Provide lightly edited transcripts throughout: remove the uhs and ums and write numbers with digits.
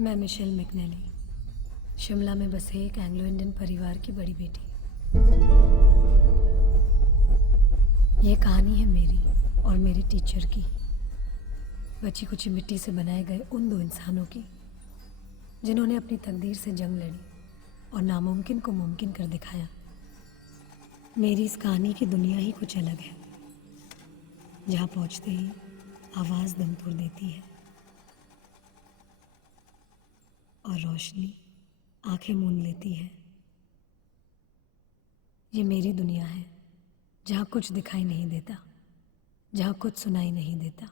मैं Michel McNally, Shimla में बसे एक एंग्लो इंडियन परिवार की बड़ी बेटी। ये कहानी है मेरी और मेरे टीचर की, बची कुची मिट्टी से बनाए गए उन दो इंसानों की जिन्होंने अपनी तकदीर से जंग लड़ी और नामुमकिन को मुमकिन कर दिखाया। मेरी इस कहानी की दुनिया ही कुछ अलग है, जहाँ पहुँचते ही आवाज़ दम तोड़ देती है और रोशनी आंखें मूंद लेती है। ये मेरी दुनिया है, जहाँ कुछ दिखाई नहीं देता, जहाँ कुछ सुनाई नहीं देता।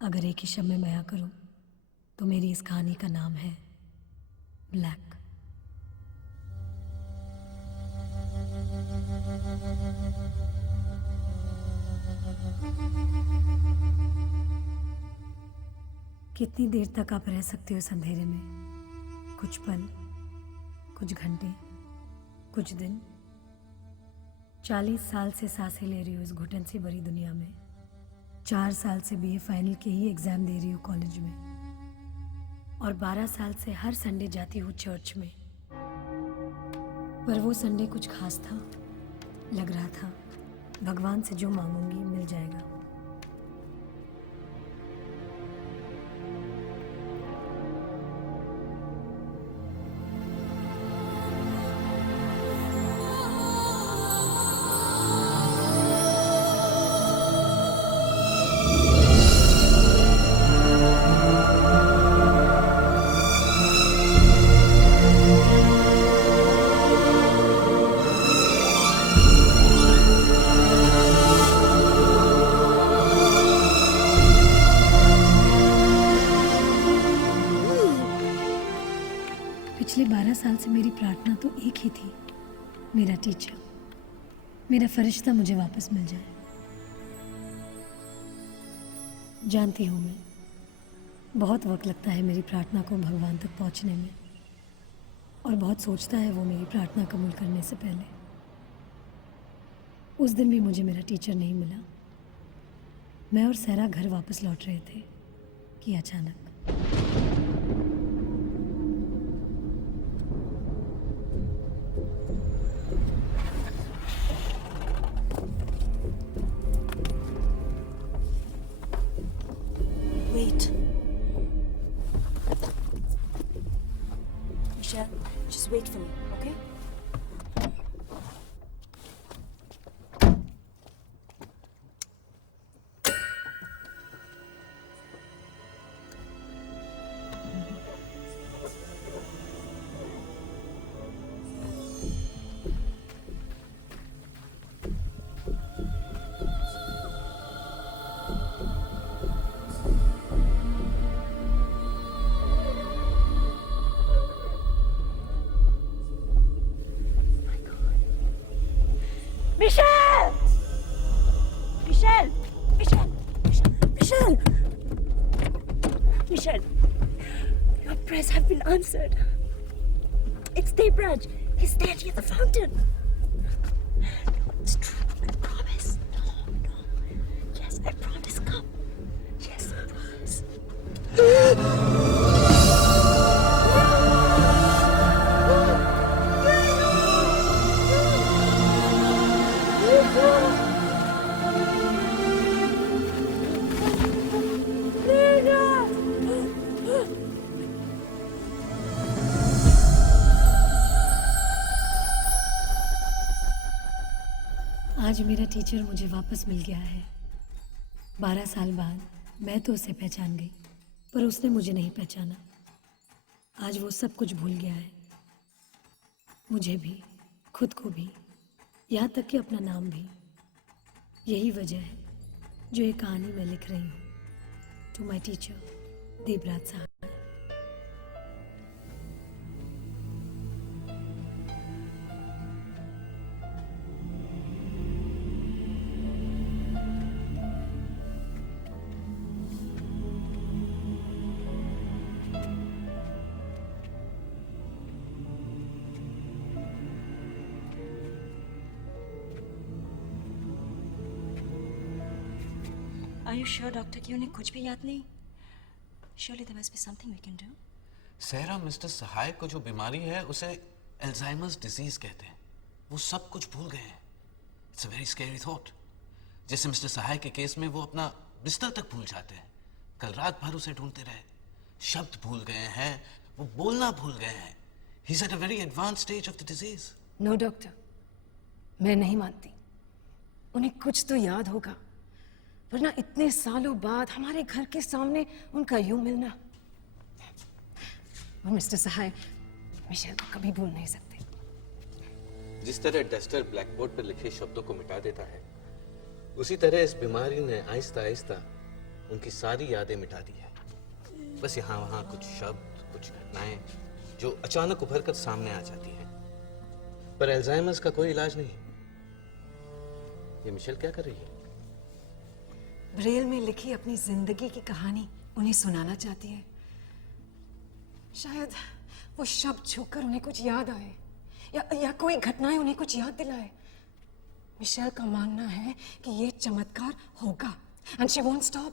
अगर एक ही शब्द में बयां करूं तो मेरी इस कहानी का नाम है ब्लैक। कितनी देर तक आप रह सकते हो इस अंधेरे में? कुछ पल, कुछ घंटे, कुछ दिन। 40 साल से सांसें ले रही हूँ इस घुटन से भरी दुनिया में। 4 साल से बीए फाइनल के ही एग्जाम दे रही हूँ कॉलेज में, और 12 साल से हर संडे जाती हूँ चर्च में। पर वो संडे कुछ खास था, लग रहा था भगवान से जो मांगूंगी मिल जाएगा। पिछले 12 साल से मेरी प्रार्थना तो एक ही थी, मेरा टीचर, मेरा फरिश्ता मुझे वापस मिल जाए। जानती हूँ मैं, बहुत वक्त लगता है मेरी प्रार्थना को भगवान तक पहुँचने में, और बहुत सोचता है वो मेरी प्रार्थना कबूल करने से पहले। उस दिन भी मुझे मेरा टीचर नहीं मिला। मैं और सहरा घर वापस लौट रहे थे कि अचानक Wait. Michelle, just wait for me, okay? Michelle! Michelle! Michelle! Michelle! Michelle! Your prayers have been answered. It's Debraj. He's there near the fountain. It's true. I promise. No. Yes, I promise. Come. Yes, I promise. आज मेरा टीचर मुझे वापस मिल गया है। 12 साल बाद मैं तो उसे पहचान गई, पर उसने मुझे नहीं पहचाना। आज वो सब कुछ भूल गया है, मुझे भी, खुद को भी, यहाँ तक कि अपना नाम भी। यही वजह है जो ये कहानी मैं लिख रही हूँ टू माई टीचर देवराज साहब। Are you sure डॉक्टर की उन्हें कुछ भी याद नहीं? Surely there must be something we can do. सहरा, मिस्टर सहाय को जो बीमारी है उसे अल्जाइमर्स डिजीज कहते हैं। वो सब कुछ भूल गए हैं। It's a very scary thought. जैसे मिस्टर सहाय के केस में वो अपना बिस्तर तक भूल जाते हैं। कल रात भर उसे ढूंढते रहे, शब्द भूल गए हैं, वो बोलना भूल गए हैं। He is at a very advance stage of the disease. No doctor, मैं नहीं मानती। उन्हें कुछ तो याद होगा, वरना इतने सालों बाद हमारे घर के सामने उनका यूं मिलना। और मिस्टर सहाय मिशेल को कभी भूल नहीं सकते। जिस तरह डस्टर ब्लैकबोर्ड पर लिखे शब्दों को मिटा देता है, उसी तरह इस बीमारी ने आहिस्ता आहिस्ता उनकी सारी यादें मिटा दी है। बस यहाँ वहाँ कुछ शब्द, कुछ घटनाएं जो अचानक उभर कर सामने आ जाती हैं। पर अल्जाइमर्स का कोई इलाज नहीं। ये मिशेल क्या कर रही है? ब्रेल में लिखी अपनी जिंदगी की कहानी उन्हें सुनाना चाहती है। शायद वो शब्द छूकर उन्हें कुछ याद आए, या कोई घटनाएं उन्हें कुछ याद दिलाए। मिशेल का मानना है कि ये चमत्कार होगा, and she won't stop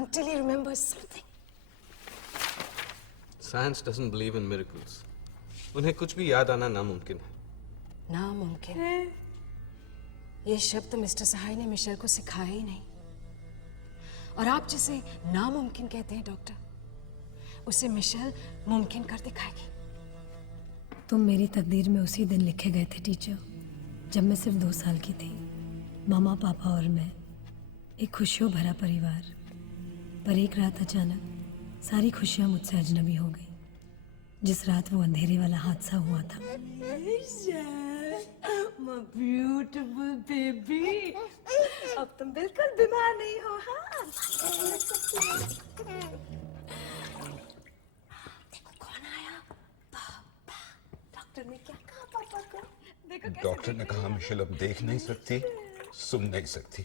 until he remembers something. Science doesn't believe in miracles. उन्हें कुछ भी याद आना नामुमकिन है। नामुमकिन? ये शब्द तो मिस्टर सहाय ने मिशेल को सिखाया ही नहीं। और आप जिसे नामुमकिन कहते हैं डॉक्टर, उसे मिशेल मुमकिन कर दिखाएगी। तुम मेरी तकदीर में उसी दिन लिखे गए थे टीचर, जब मैं सिर्फ 2 साल की थी। मामा, पापा और मैं, एक खुशियों भरा परिवार। पर एक रात अचानक सारी खुशियां मुझसे अजनबी हो गई। जिस रात वो अंधेरे वाला हादसा हुआ था। My beautiful baby. अब तुम बिल्कुल बीमार नहीं हो, हाँ? देखो कौन आया? पापा। डॉक्टर ने क्या कहा पापा को? देखो कैसे डॉक्टर ने कहा मिशेल अब देख नहीं सकती, सुन नहीं सकती।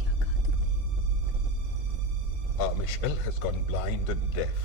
क्या कहा तुमने? Michelle has gone blind and deaf.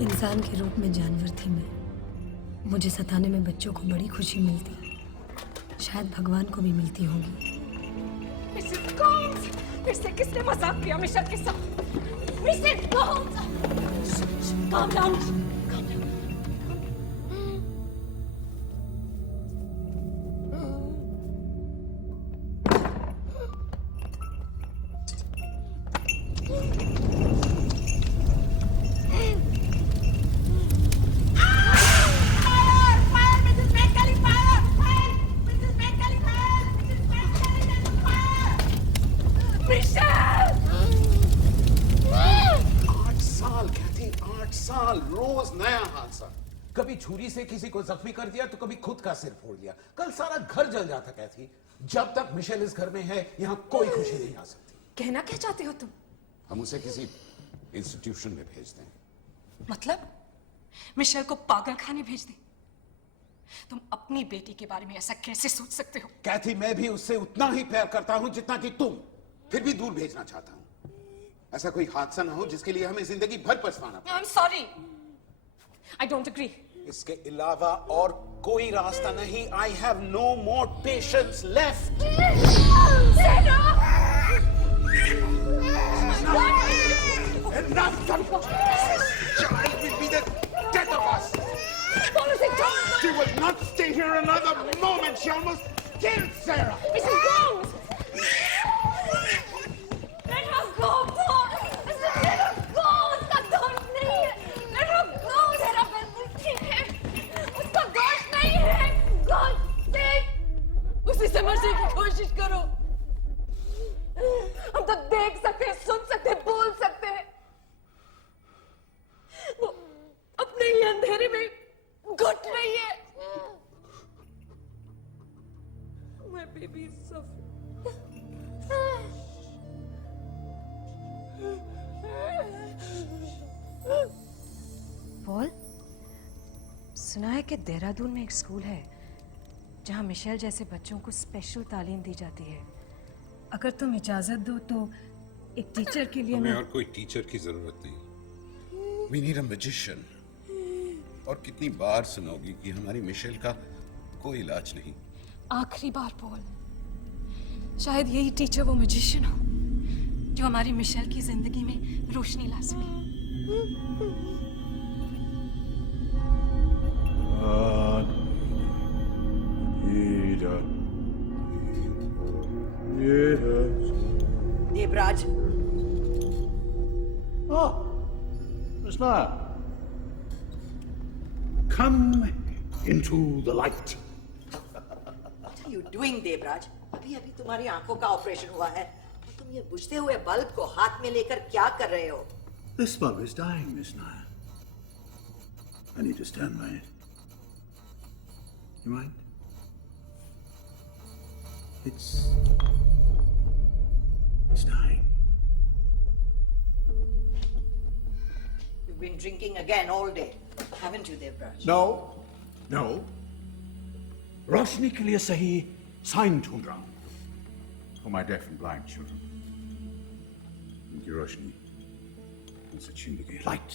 इंसान के रूप में जानवर थी मैं। मुझे सताने में बच्चों को बड़ी खुशी मिलती, शायद भगवान को भी मिलती होगी। मिस्टर गोल्ड, फिर से किसने मजाक किया मिशेल के साथ? Mister gold, calm down, calm down. कभी छुरी से किसी को जख्मी कर दिया तो कभी खुद का सिर फोड़ लिया। कल सारा घर जल जाता कैथी। जब तक मिशेल इस घर में है, यहाँ कोई खुशी नहीं आ सकती। कहना क्या चाहते हो तुम? हम उसे किसी इंस्टीट्यूशन में भेज दें। मतलब मिशेल को पागल खाने भेज दे? तुम अपनी बेटी के बारे में ऐसा कैसे सोच सकते हो? कैथी, मैं भी उससे उतना ही प्यार करता हूँ जितना कि तुम। फिर भी दूर भेजना चाहता हूँ। ऐसा कोई हादसा ना हो जिसके लिए हमें जिंदगी भर पछताना पड़े। I'm sorry. I don't agree. इसके अलावा और कोई रास्ता नहीं। I have no more patience left. Enough! This child will be the death of us. She will not stay here another moment. She almost killed Sarah. Mrs. Gomes! Let her go, Paul! Let her go! उसका दोष नहीं है! Let her go! मेरा बिल्कुल ठीक है! उसका दोष नहीं है! God! उसे समझने की कोशिश करो। हम तो देख सकते हैं, सुन सकते हैं, बोल सकते हैं। वो अपने ही अंधेरे में घुट रही है। My baby is suffering. Paul, सुना है कि देहरादून में एक स्कूल है जहां मिशेल जैसे बच्चों को स्पेशल तालीम दी जाती है। अगर तुम इजाजत दो तो एक टीचर के लिए हमें मैं और कोई टीचर की जरूरत नहीं। We need a magician। और कितनी बार सुनोगी कि हमारी मिशेल का कोई इलाज नहीं। आखिरी बार पॉल, शायद यही टीचर वो मैजिशियन हो जो हमारी मिशेल की जिंदगी में रोशनी ला सके। Devraj, Oh, Miss Nair. Come into the light. what are you doing, Devraj? अभी अभी तुम्हारी आंखों का ऑपरेशन हुआ है और तुम ये बुझते हुए बल्ब को हाथ में लेकर क्या कर रहे हो? This bulb is dying, Miss Nair. I need to stand by it. You mind? It's dying. You've been drinking again all day, haven't you, Devraj? No. रोशनी के लिए सही साइन ढूंढ रहा हूं for my deaf and blind children. उनकी रोशनी उनसे छीन ली गई। Light.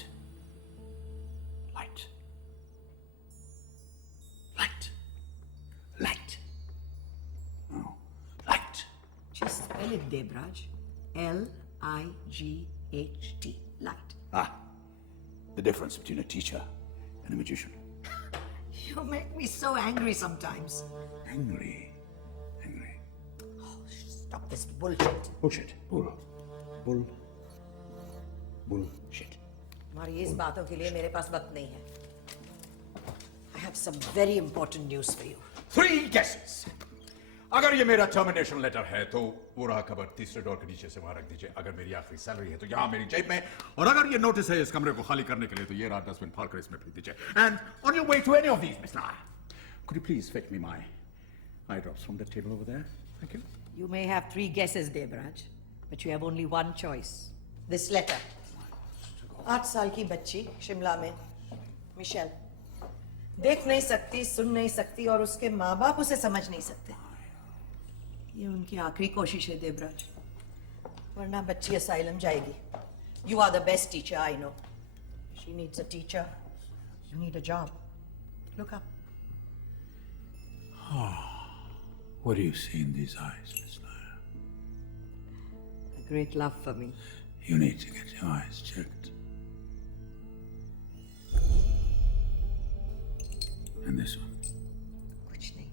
No, light. Just spell it, Devraj. L-I-G-H-T. Light. The difference between a teacher and a magician. You make me so angry sometimes. Angry. Stop this bullshit. Bullshit. Bullshit. तुम्हारी इस बातों के लिए मेरे पास वक्त नहीं है. I have some very important news for you. 3 guesses. अगर ये मेरा टर्मिनेशन लेटर है तो वो रहा खबर तीसरे डोर के नीचे से वहां रख दीजिए। अगर मेरी आखिरी सैलरी है तो यहाँ मेरी जेब में, और अगर ये नोटिस है इस कमरे को खाली करने के लिए तो ये रहा डस्टबिन फाड़ कर इसमें फेंक दीजिए। And on your way to any of these, Miss Nair, could you please fetch me my eye drops from the table over there? Thank you. You may have 3 guesses, Devraj, but you have only one choice. This letter. 8 साल की बच्ची शिमला में, मिशेल, देख नहीं सकती, सुन नहीं सकती और उसके माँ बाप उसे समझ नहीं सकते। ये उनकी आखिरी कोशिश है, देवराज, वरना बच्ची असाइलम जाएगी। You are the best teacher I know. She needs a teacher. You need a job. Look up. What do you see in these eyes, Miss Nair? A great love for me. You need to get your eyes checked. And this one. कुछ नहीं.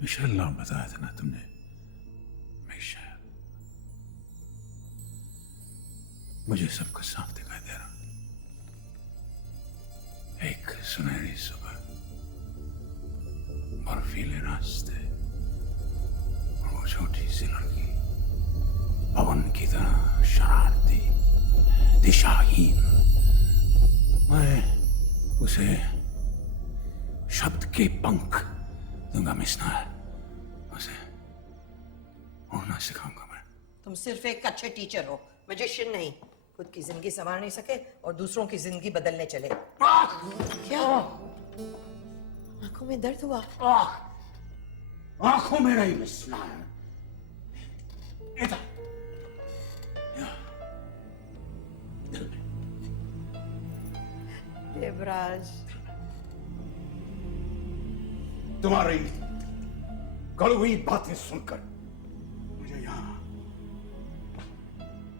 मिशेल नाम बताया था ना तुमने? मिशेल. मुझे सब कुछ साफ दिखाई दे रहा। एक सुनहरी सुबह, बर्फीले रास्ते, और वो छोटी सी लड़की पवन की तरह शरारती, दिशाहीन। मैं उसे शब्द के पंख दूंगा, मिस नायर। उसे उड़ना सिखाऊंगा मैं। तुम सिर्फ एक अच्छे टीचर हो, मैजिशियन नहीं। खुद की जिंदगी संभाल नहीं सके और दूसरों की जिंदगी बदलने चले। क्या? आंखों में दर्द हुआ? आंखों में रही, मिस नायर। इधर। दिल में। देवराज, तुम्हारी कड़वी बातें सुनकर मुझे यहां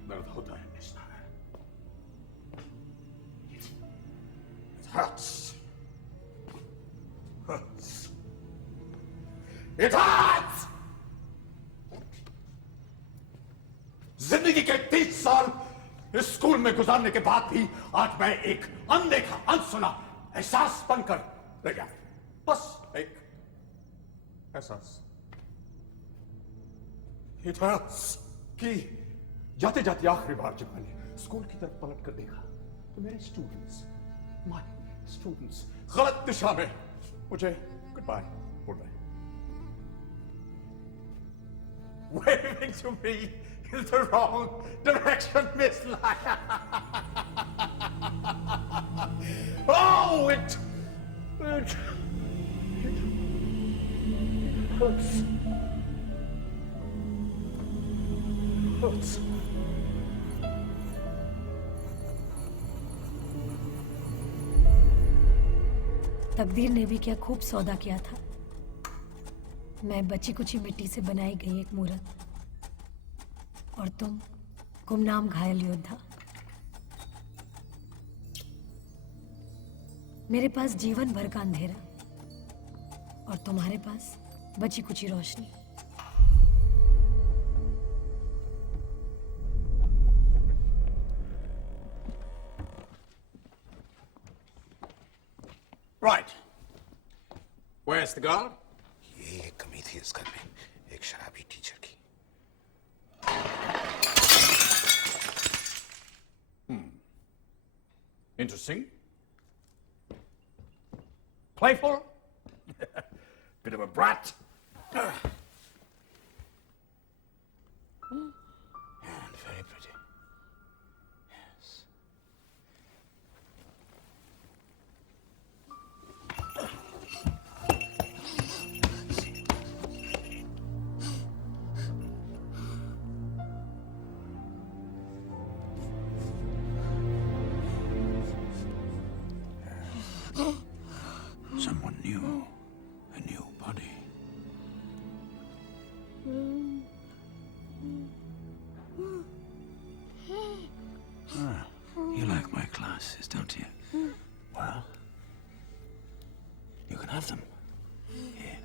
दर्द होता है, मिस Nair. It hurts. It hurts. जिंदगी के 30 साल इस स्कूल में गुजारने के बाद भी आज मैं एक अनदेखा, अनसुना एहसास बनकर रह गया। बस एक एहसास। It helps कि जाते जाते आखिरी बार जब मैंने स्कूल की तरफ पलट कर देखा तो मेरे स्टूडेंट्स, माय स्टूडेंट्स गलत दिशा में मुझे गुड बाय बोल रहे हैं. Waving to me in the wrong direction, Miss Laya. Oh, it hurts. Hurts. तकदीर ने भी क्या खूब सौदा किया था. मैं बची कुची मिट्टी से बनाई गई एक मूरत और तुम गुमनाम घायल योद्धा. मेरे पास जीवन भर का अंधेरा और तुम्हारे पास बची कुची रोशनी. Right. Where's the girl? ये एक कमी थी इस घर में, एक शराबी टीचर की. Interesting. Playful. Bit of a brat. And very pretty. Yes. Someone new. A new body. You like my glasses, don't you? Well, you can have them. Here.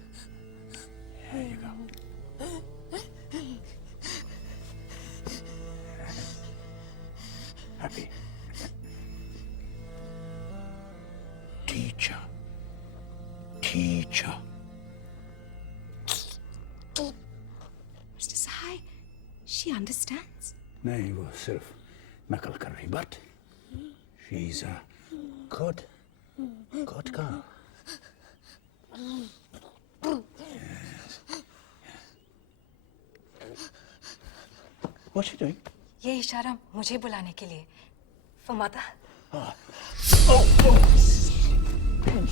Here you go. Happy? Teacher. Teacher. Mr. Sahai, she understands. नहीं वो सिर्फ नकल कर रही but she's a good girl. Yes. What's she doing? ये इशारा मुझे बुलाने के लिए. For mother.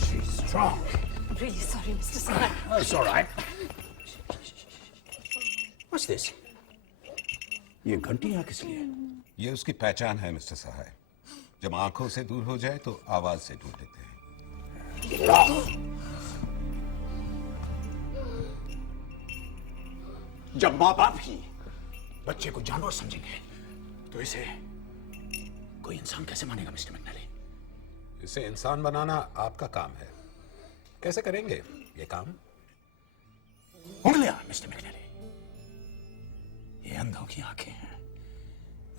She's strong. I'm really sorry, Mr. Sahai. That's all right. What's this? ये घंटी यहाँ किस लिए? ये उसकी पहचान है मिस्टर सहाय. जब आंखों से दूर हो जाए तो आवाज से ढूंढ लेते हैं. जब माँ बाप ही बच्चे को जानवर समझेंगे तो इसे कोई इंसान कैसे मानेगा मिस्टर मैकनली? इसे इंसान बनाना आपका काम है. कैसे करेंगे ये काम? उंगलियां मिस्टर मैकनली. ये अंधों की आंखें हैं,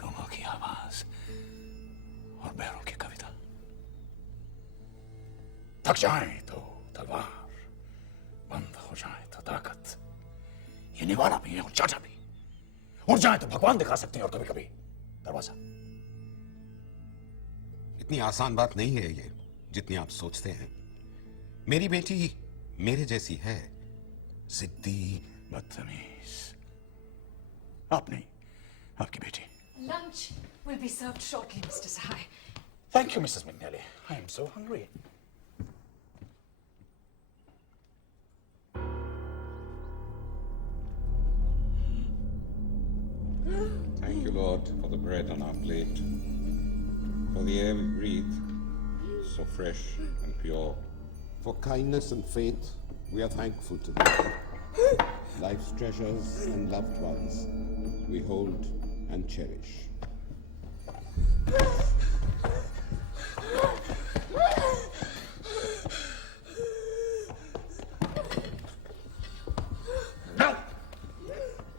गूंगों की आवाज और बहरों की कविता. थक जाए तो तलवार, बंद हो जाए तो ताकत. ये निवाला भी है और चाचा भी. उड़ जाए तो भगवान दिखा सकते हैं और कभी कभी दरवाजा. इतनी आसान बात नहीं है ये जितनी आप सोचते हैं. मेरी बेटी मेरे जैसी है, जिद्दी. बदतमीज. आप नहीं, आपकी बेटी. Lunch will be served shortly, Mr. Sahai. Thank you, Mrs. McNally. I am so hungry. Thank you, Lord, for the bread on our plate, for the air we breathe, so fresh and pure. For kindness and faith, we are thankful today. Life's treasures and loved ones we hold and cherish. No!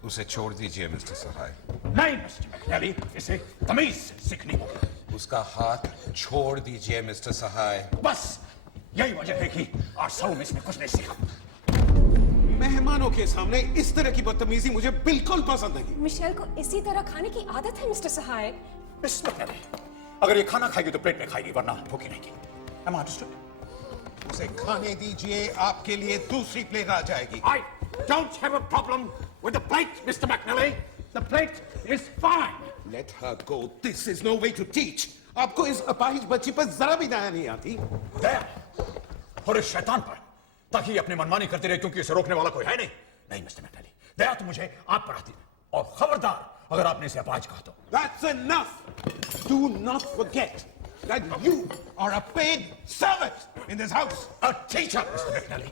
उसे छोड़ दीजिए मिस्टर सहाय. नहीं mister McNally, इसे तमीज से सीखनी होगी. उसका हाथ छोड़ दीजिए मिस्टर सहाय. बस यही वजह है कि 800 में इसने कुछ नहीं सीखा. मेहमान मेहमानों के सामने इस तरह की बदतमीजी मुझे बिल्कुल पसंद नहीं। मिशेल को इसी तरह खाने की आदत है मिस्टर सहाय। मिस मैकनेली, अगर ये खाना खाएगी तो प्लेट में खाएगी, वरना भूखी रहेगी। Am I understood? उसे खाने दीजिए, आपके लिए दूसरी प्लेट आ जाएगी। I don't have a problem with the plate, Mr. McNally. The plate is fine. Let her go. This is no way to teach. आपको इस अपाहिज बच्ची पर जरा भी दया नहीं आती। दया और इस शैतान पर, ताकि ये अपनी मनमानी करती रहे क्योंकि इसे रोकने वाला कोई है नहीं। नहीं मिस्टर मैकनेली, दया तो मुझे आप पर आती है, और खबरदार अगर आपने इसे अपाहिज कहा तो। That's enough. Do not forget that you are a paid servant in this house. A teacher, Mr. McNally.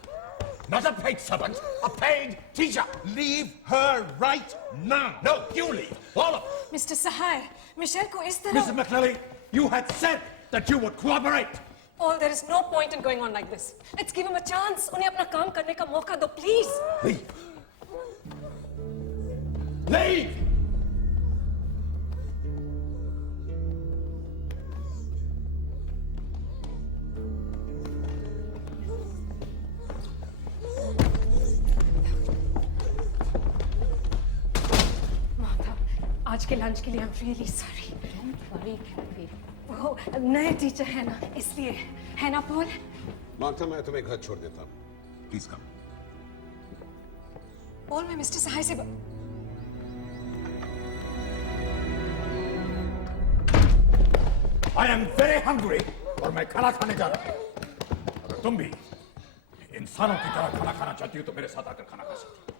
Not a paid servant, a paid teacher. Leave her right now. No, you leave. All of you. Mister Sahay, Michelle को इस तरह। Mr. McNally, you had said that you would cooperate. Oh, there is no point in going on like this. Let's give him a chance. उन्हें अपना काम करने का मौका दो, please. Leave. Leave. माता, आज के लंच के लिए I'm really sorry. Don't worry, Kathy. वो नए टीचर है ना, इसलिए है ना पॉल। माता, मैं तुम्हें घर छोड़ देता हूँ। Please come. पॉल, मैं मिस्टर सहाय से I am very hungry और मैं खाना खाने जा रहा हूँ। अगर तुम भी इंसानों की तरह खाना खाना चाहती हो तो मेरे साथ आकर खाना खा सकती हो।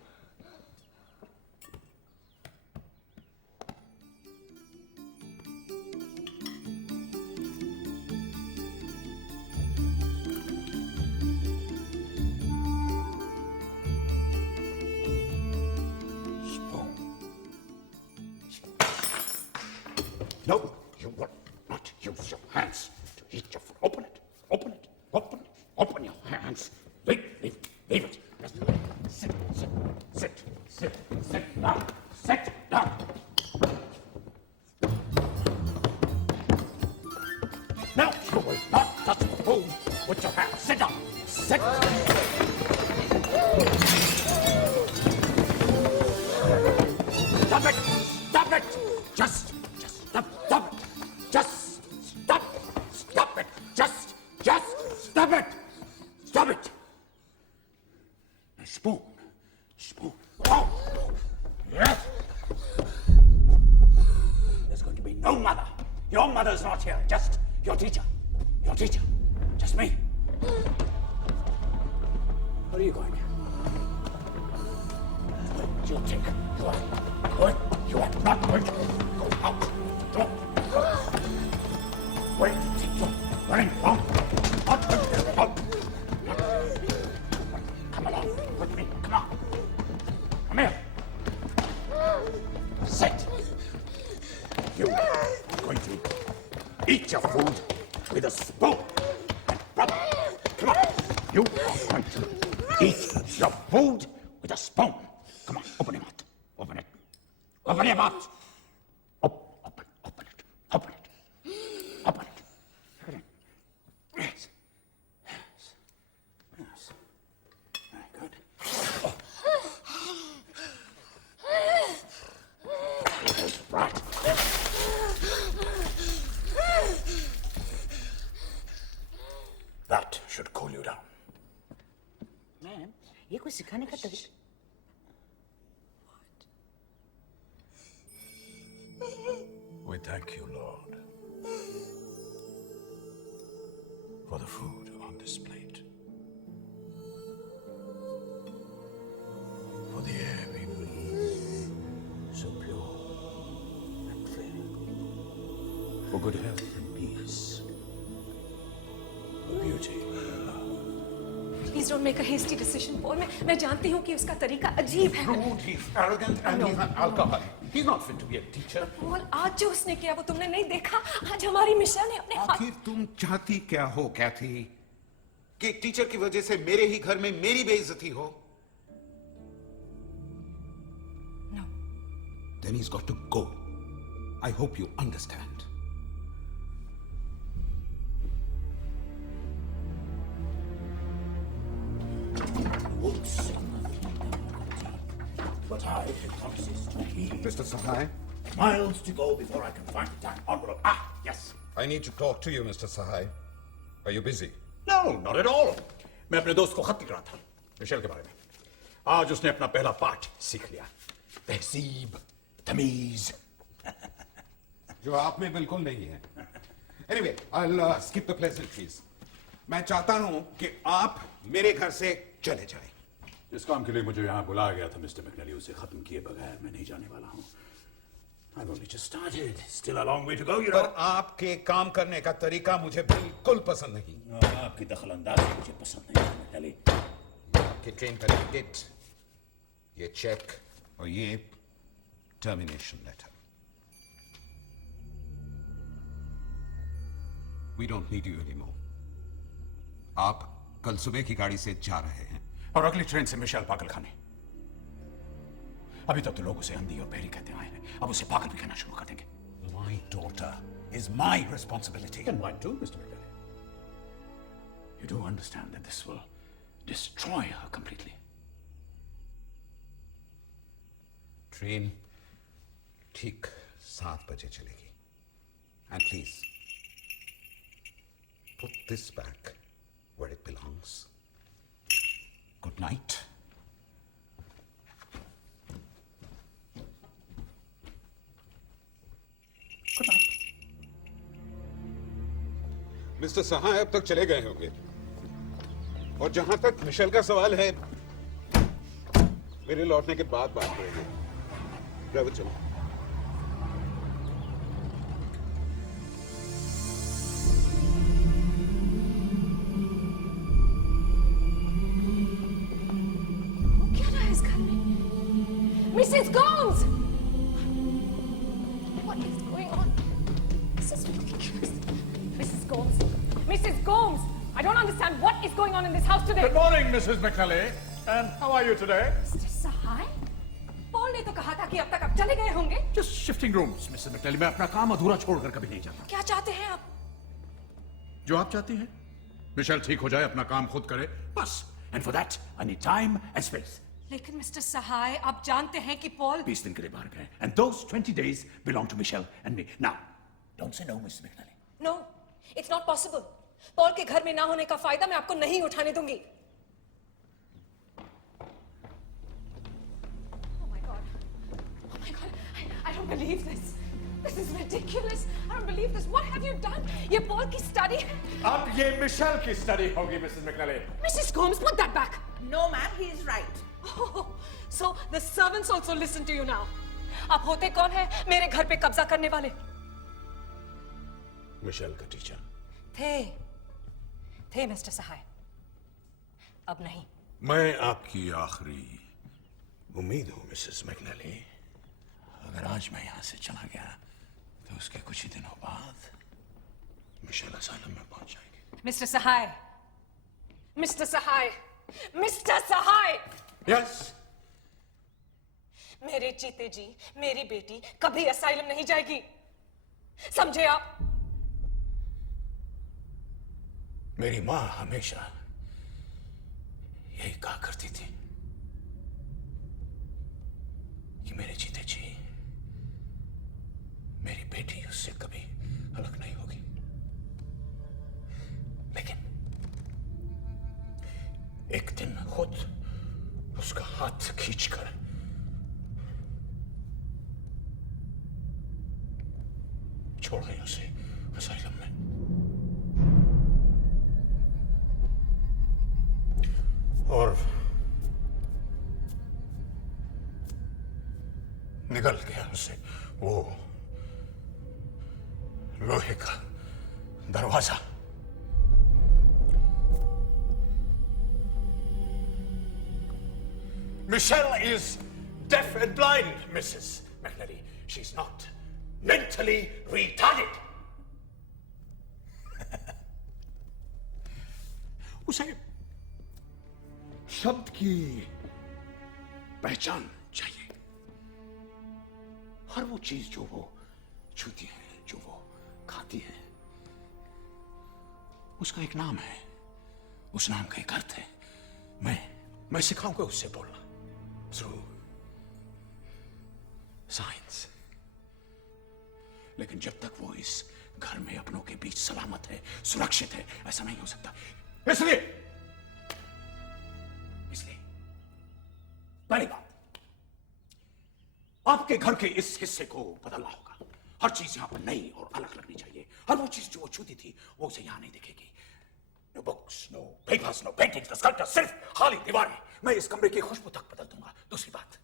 No, you will not use your hands to eat your food. Open it. Open it. Open it. Open your hands. Leave it. Just sit down. Sit down. No, you will not touch the food with your hands. Sit down. Sit. Stop it. Stop it. Just stop it. Just stop it. Just stop it. Stop it. A spoon. Oh. Yes. There's going to be no mother. Your mother's not here. Just your teacher. Just me. Where are you going? Where do you think you are going? You are not going to go out the door. Where do you think you're running from? Not going to go out. Come along with me. Come on. Come here. Sit. You are going to eat your food with a spoon and rub it. Come on. You are going to eat your food with a spoon. Come on. Open your mouth. Open it. Open your mouth. Open it. Open it. Yes. Very good. Right. That should cool you down. Ma'am, ये कोई सिखाने का तरीका? We thank you, Lord, for the food on this plate, for the air we breathe, so pure and clear, for good health and peace, for beauty and love. Please don't make a hasty decision, Paul. मैं जानती हूँ कि उसका तरीका अजीब है। Rude, he's arrogant, and he's an alcoholic. He's not fit to be a teacher. Paul, आज जो उसने किया वो तुमने नहीं देखा। आज हमारी मिशा ने अपने हाथ। आखिर तुम चाहती क्या हो, कैथी? कि एक टीचर की वजह से मेरे ही घर में मेरी बेइज्जती हो? No. Then he's got to go. I hope you understand. But I promises to keep. Mr. Sahai, Miles to go before I can find the damn envelope. Ah, yes. I need to talk to you, Mr. Sahai. Are you busy? No, not at all. मैं अपने दोस्त को खत लिख रहा था मिशेल के बारे में। आज उसने अपना पहला पाठ सीख लिया। तहजीब, तमीज। जो आप में बिल्कुल नहीं है। Anyway, I'll skip the pleasantries. मैं चाहता हूं कि आप मेरे घर से चले जाएं। जिस काम के लिए मुझे यहाँ बुलाया गया था मिस्टर मैकनेली, उसे खत्म किए बगैर मैं नहीं जाने वाला हूँ। I've only just started. Still a long way to go, you know. पर आपके काम करने का तरीका मुझे बिल्कुल पसंद नहीं। आपकी दखलंदाजी मुझे पसंद नहीं मैकनेली। आपके ट्रेन का टिकट, ये चेक और ये termination letter. We don't need you anymore. आप कल सुबह की गाड़ी से जा रहे हैं। और अगली ट्रेन से मिशेल पागल खाने। अभी तक तो लोग उसे अंधी और बहरी कहते आए हैं, अब उसे पागल भी कहना शुरू कर देंगे। My daughter is my responsibility. And mine too, Mr. McNally. You do understand that this will destroy her completely. Train ठीक 7 बजे चलेगी। And please, put this back where it belongs. Good night. Good night. Mister Sahay अब तक चले गए होंगे। और जहां तक मिशेल का सवाल है, मेरे लौटने के बाद बात करेंगे। ड्राइवर चलो। क्या रहा है इस घर में? Mrs. Gomes! What is going on? This is ridiculous. Mrs. Gomes! Mrs. Gomes! I don't understand what is going on in this house today. Good morning, Mrs. McNally. And how are you today? Mr. Sahai? Paul ने तो कहा था कि अब तक आप चले गए होंगे। Just shifting rooms, Mrs. McNally. मैं अपना काम अधूरा छोड़कर कभी नहीं जाता। क्या चाहते हैं आप? जो आप चाहती हैं। मिशेल ठीक हो जाए, अपना काम खुद करे, बस। And for that, I need time and space. लेकिन मिस्टर सहाय, आप जानते हैं कि पॉल 20 दिन के लिए बाहर गए। And those 20 days belong to Michelle and me. Now, don't say no, Mrs. McNally. No, it's not possible. Paul के घर में ना होने का फायदा मैं आपको नहीं उठाने दूंगी। Oh my God, I don't believe this. This is ridiculous. I don't believe this. What have you done? ये पॉल की स्टडी है। अब ये मिशेल की स्टडी होगी, Mrs. McNally. Mrs. Gomes, put that back. No, ma'am, he is right. Oh, so the servants also listen to you now. आप होते कौन हैं मेरे घर पे कब्जा करने वाले? मिशेल का टीचर। थे मिस्टर सहाय, अब नहीं। मैं आपकी आखिरी उम्मीद हूं, मिसेस मैकनेली। अगर आज मैं यहां से चला गया तो उसके कुछ ही दिनों बाद मिशेल असाइलम में पहुंच जाएगी। मिस्टर सहाय, मिस्टर सहाय, मिस्टर सहाय! यस। मेरे जीते जी मेरी बेटी कभी असाइलम नहीं जाएगी, समझे आप? मेरी मां हमेशा यही कहा करती थी कि मेरे जीते जी मेरी बेटी उससे कभी अलग नहीं होगी। लेकिन एक दिन खुद उसका हाथ खींचकर छोड़ गई उसे असाइलम में। और निकल गया उसे वो लोहे का दरवाजा। Michelle is deaf and blind, Mrs. McNally. She's not mentally retarded. उसे शब्द की पहचान चाहिए। हर वो चीज जो वो छूती है, जो वो खाती है, उसका एक नाम है, उस नाम का एक अर्थ है। मैं सिखाऊंगा उससे बोलना through साइंस। लेकिन जब तक वो इस घर में अपनों के बीच सलामत है, सुरक्षित है, ऐसा नहीं हो सकता। इसलिए पहली बात, आपके घर के इस हिस्से को बदलना होगा। हर चीज यहां पर नई और अलग लगनी चाहिए। हर वो चीज जो वो छूती थी वो उसे यहां नहीं दिखेगी। No books, no papers, no paintings, no sculptures, सिर्फ खाली दीवारें। मैं इस कमरे की खुशबू तक बदल दूंगा। दूसरी बात,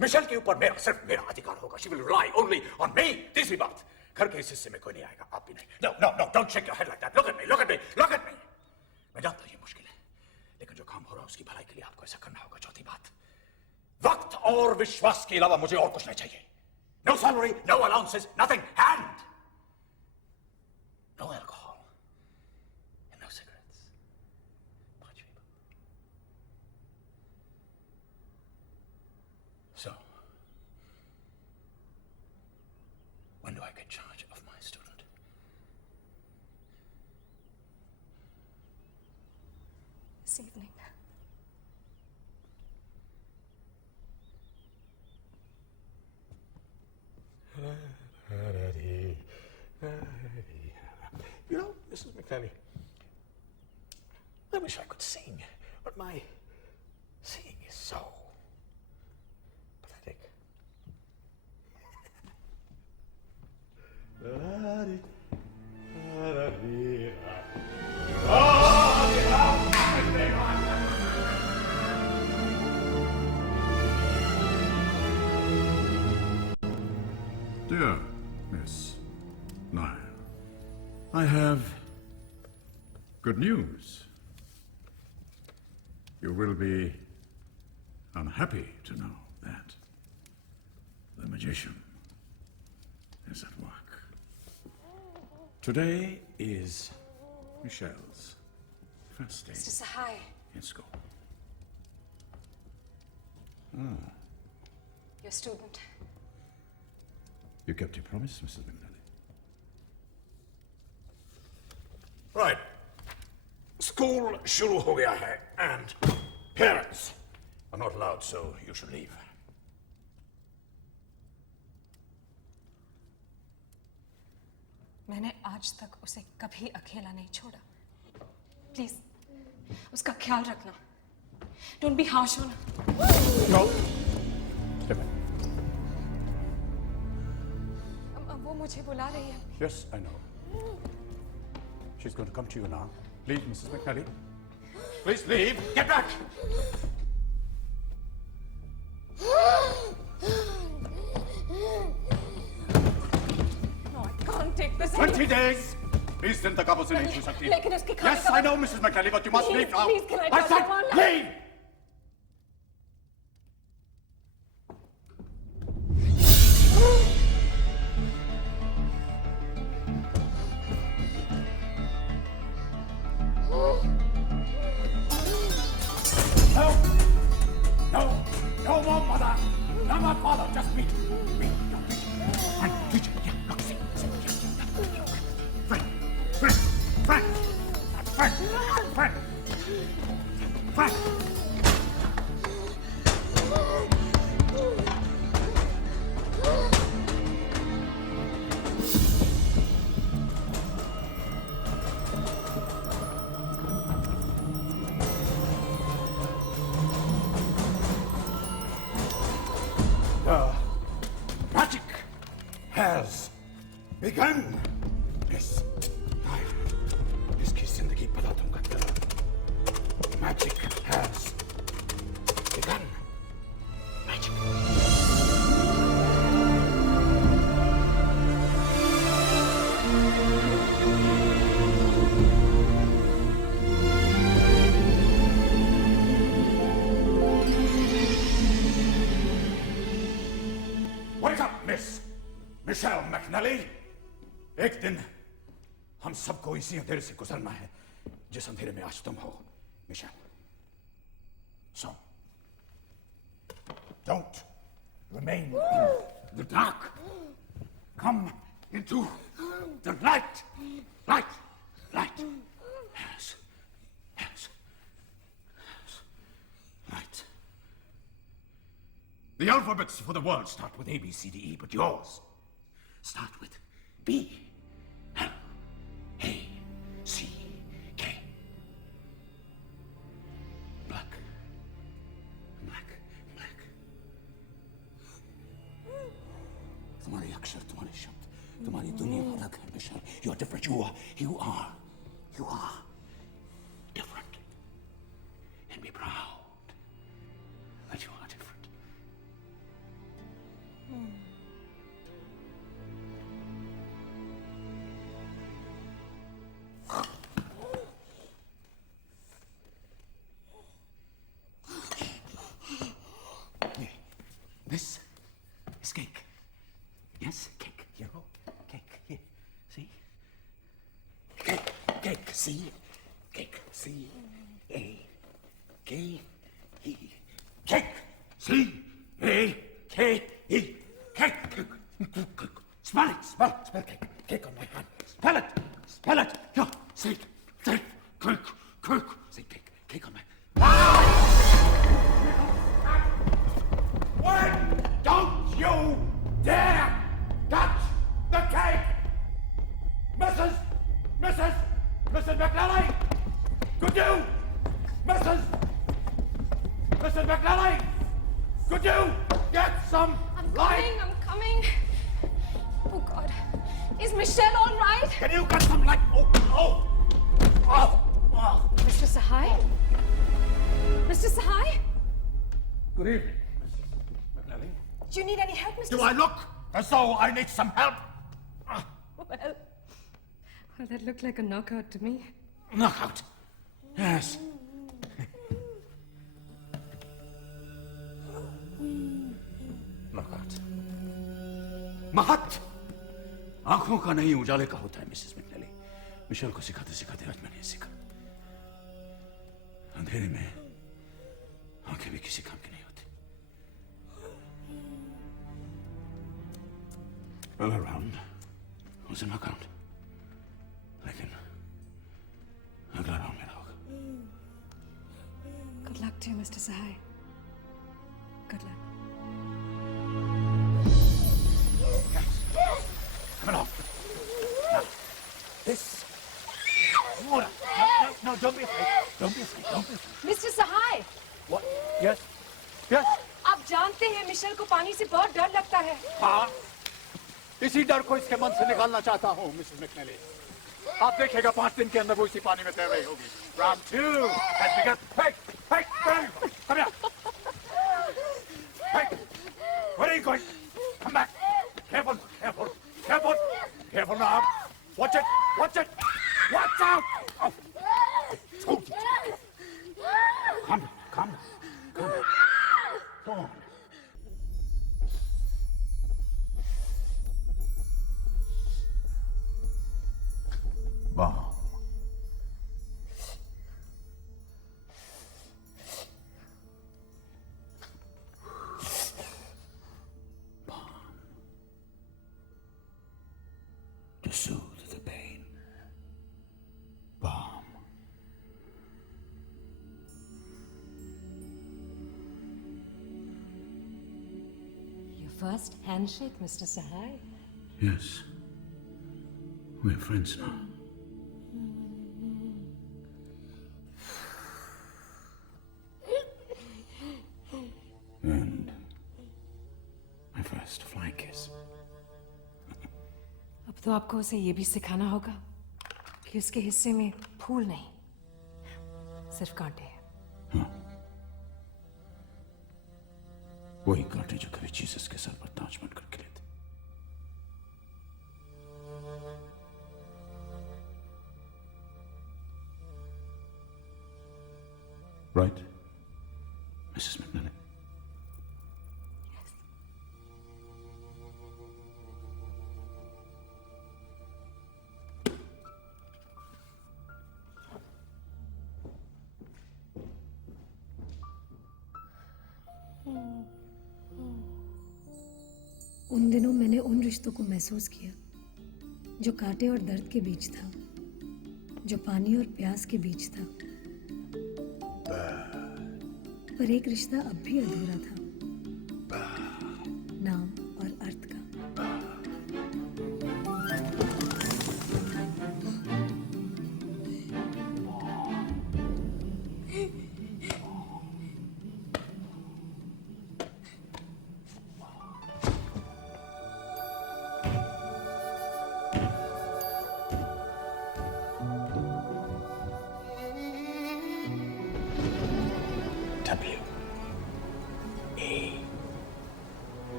मिशेल के ऊपर सिर्फ मेरा अधिकार होगा। She will rely only on me. तीसरी बात, घर के इस हिस्से में कोई नहीं आएगा, आप भी नहीं। No no no, don't shake your head like that. Look at me, look at me, look at me. मैं जानता हूं ये मुश्किल है, लेकिन जो काम हो रहा है उसकी भलाई के लिए आपको ऐसा करना होगा। चौथी बात, वक्त और विश्वास के अलावा मुझे और कुछ नहीं चाहिए। No salary, no allowances, nothing, hand, no alcohol, no cigarettes. So, when do I get charge of my student? This evening. You know, Mrs. McNally, I wish I could sing, but my singing is so pathetic. Dear Miss Nile, I have good news. You will be unhappy to know that the magician is at work. Today is Michelle's first day Mr. Sahai. in school. Your student. You kept your promise, Mrs. McNally. Right. School shuru ho gaya hai, and parents are not allowed, so you should leave. मैंने आज तक उसे कभी अकेला नहीं छोड़ा। प्लीज उसका ख्याल रखना। Don't be harsh on her. No. Step in. वो मुझे बुला रही है। Yes, I know. She's going to come to you now. Leave, Mrs. McNally. Please leave. Get back. No, I can't take this. 20 days! 20 दिन तक आप उसे नहीं छू सकती। लेकिन उसके खाने Yes, का- I know, Mrs. McNally, but you must Please, leave now. please, can I I talk said to one last- leave! No! No! No more mother! No more father! Just me! Me, your teacher. Frank, teacher. Yeah, look, see. Yeah. Frank! Frank! Frank! Frank! Frank! Frank! Magic has begun. Yes, I इसकी जिंदगी बता दूंगा तेरा। Magic has begun. Magic. Wake up, Miss Michelle McNally. एक दिन हम सबको इसी अंधेरे से गुजरना है जिस अंधेरे में आज तुम हो, Michel. So, don't remain in the dark. Come into the light. Light. Light. Yes. Yes. Yes. Light. The alphabets for the world start with A, B, C, D, E, but yours start with B, L, A, C, K. Black. Black. Black. तुम्हारे अक्षर, तुम्हारे शब्द, तुम्हारी दुनिया अलग है Michel. You are different. You are different. And be proud that you are different. This is cake. Yes, cake. Here, oh, cake. Here, see? Cake. See? Cake. C A K E. Cake. C A K E. Cake. Smell it. Smell cake. Cake on my hand. Smell it. Yeah. Say it. Cake. Say cake. Cake on my. Don't you dare touch the cake! Mrs. McNally! Could you? Mrs. McNally! Could you get some light? I'm coming. Oh God. Is Michelle all right? Can you get some light? Oh! Mr. Sahai? Mr. Sahai? Good evening, Mrs. McNally. Do you need any help, Mr. Do I look as though I need some help? Well, that looked like a knockout to me. Knockout. Yes. Knockout. महत आंखों का नहीं उजाले का होता है Mrs McNally. Michel को सिखाते सिखाते आज मैंने सीखा. अंधेरे में आंखें भी किसी काम की नहीं होती. All around was a knockout. लेकिन अगला राउंड मेरा होगा. Good luck to you, Mr. Sahai. Good luck. Come along. Now, this. No, don't be afraid. Don't be afraid. Mr. Sahai! What? Yes? Yes? आप जानते हैं मिशेल को पानी से बहुत डर लगता है. हाँ. इसी डर को इसके मन से निकालना चाहता हूँ, मिसेस मैकनेली. आप देखेगा 5 दिन के अंदर वो इसी पानी में तैर रही होगी. Round 2. Let's begin. Hey, come here. Hey, where are you going? Come back. Careful now. Watch it. Watch out. Oh. Told you. Calm down. Go on. Bomb. To soothe the pain. Balm. Your first handshake, Mr. Sahai. Yes. We're friends now. And my first flying kiss. अब तो आपको उसे ये भी सिखाना होगा कि उसके हिस्से में फूल नहीं, सिर्फ कांटे हैं. वही कांटे जो कभी जीसस के सर पर ताज बनकर खिले थे. Right, Mrs. McNally? Yes. उन दिनों मैंने उन रिश्तों को महसूस किया जो कांटे और दर्द के बीच था, जो पानी और प्यास के बीच था. पर एक रिश्ता अब भी अधूरा था.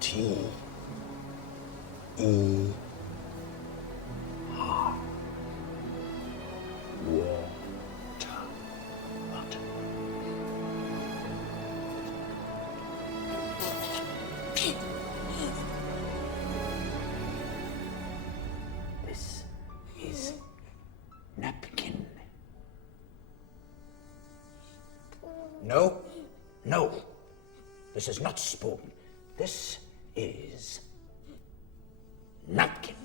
T E R. Water. Water. This is napkin. No, no. This is not spoon. This is napkin.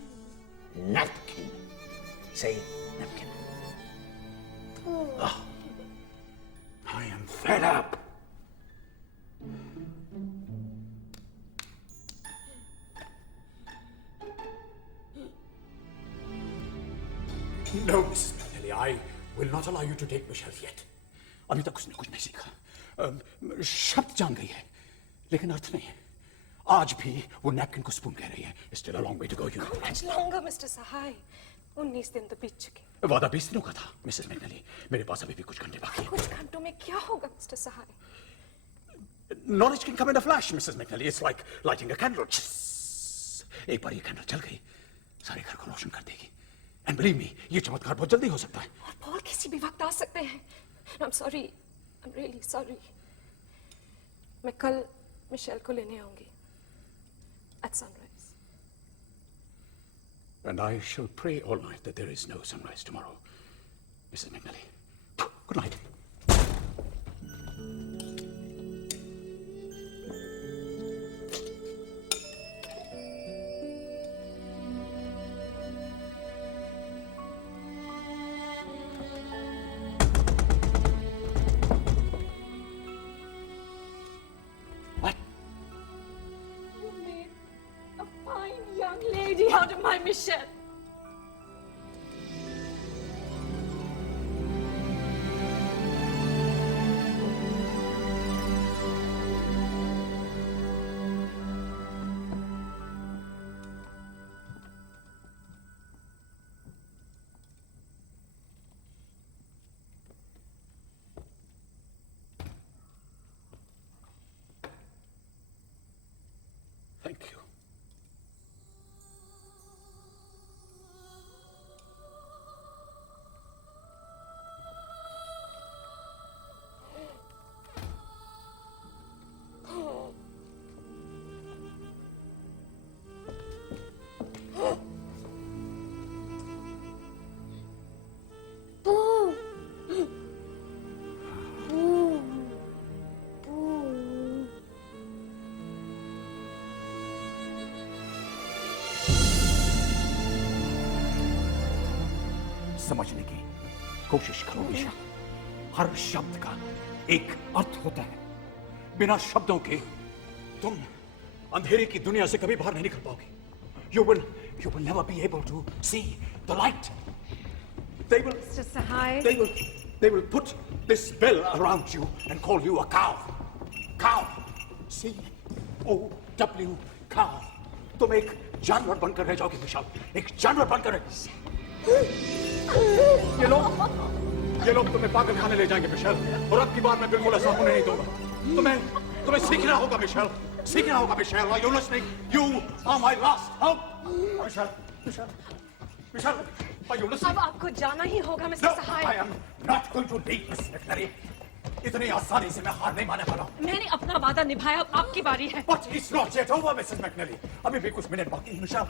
Napkin. Say napkin. Oh, I am fed up. No, Mrs. McNally, I will not allow you to take Michelle yet. अभी तक उसने कुछ नहीं सीखा। शब्द जान गई है, लेकिन अर्थ नहीं। आज भी वो नैपकिन को स्पून कह रही है। It's still a long way to go, you know. Much longer, Mr. Sahai. 19 दिन तो बीत चुके। वादा 20 दिनों का था, मिसेस मैकनली। मेरे पास अभी भी कुछ घंटे बाकी हैं। कुछ घंटों में क्या होगा, Mr. Sahai? Knowledge can come in a flash, Mrs. McNally. It's like lighting a candle. एक बार ये कैंडल जल गई, सारे घर को रोशन कर देगी। And believe me, ये चमत्कार बहुत जल्दी हो सकता है। और पॉल किसी भी वक्त आ सकते हैं। I'm sorry. I'm really sorry. मैं कल मिशेल को लेने आऊंगी। At sunrise. And I shall pray all night that there is no sunrise tomorrow, Mrs. McNally. Good night. You made a fine young lady out of my Michelle. Thank you. समझने की कोशिश करो निशा। हर शब्द का एक अर्थ होता है। बिना शब्दों के तुम अंधेरे की दुनिया से कभी बाहर नहीं निकल पाओगे। You will never be able to see the light. They will, Mr. Sahai. they will put this bell around you and call you a cow. Cow. C-O-W. Cow. तुम एक जानवर बनकर रह जाओगे विशाल। एक जानवर बनकर ये लोग तुम्हें पागल खाने ले जाएंगे मिशेल, और अब की बार मैं बिल्कुल ऐसा होने नहीं दूंगा। तुम्हें सीखना होगा मिशेल, सीखना होगा Michelle. Are you listening? You are my last hope. Michelle, are you listening? अब आपको जाना ही होगा, Mr. No, Sahai. I am not going to leave, Miss McNally. इतनी आसानी से मैं हार नहीं मानने वाला। मैंने अपना वादा निभाया, अब आपकी बारी है। But it's not yet over, Mrs. McNally. अभी भी कुछ मिनट बाकी हैं, मिशेल।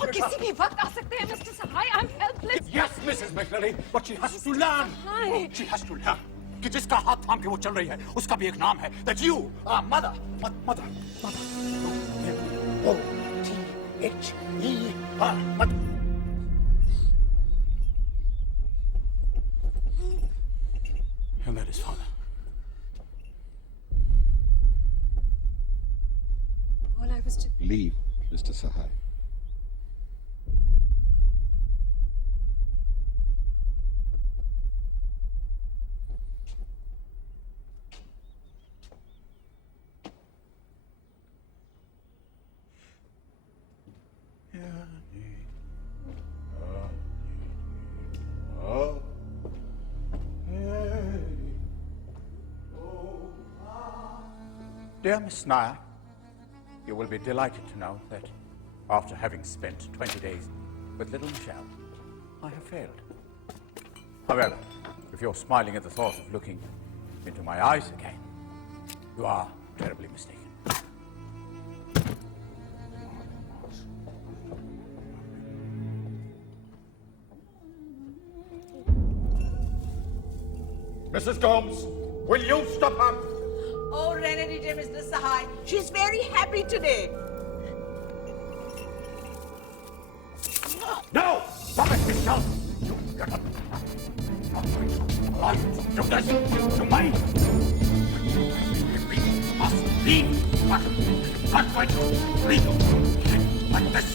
और किसी भी वक्त आ सकते हैं, Mr. Sahai. I'm helpless. Yes, Mrs. McNally, but she has to learn. Sahai. She has to learn कि जिसका हाथ थाम के वो चल रही है, उसका भी एक नाम है। That you are mother. Mother. M-O-T-H-E-R. Mother. And that is father. All I was to... Leave, Mr. Sahai. Dear Miss Nair, You will be delighted to know that after having spent 20 days with little Michelle, I have failed. However, if you're smiling at the thought of looking into my eyes again, you are terribly mistaken. Mrs. Gomes, will you stop her? Oh, Renedy, dear Mr. Sahai, she's very happy today. No! Stop it, Michelle! You get up. I'm going to allow you to do this to me! We must leave, but I'm not going to leave you like this!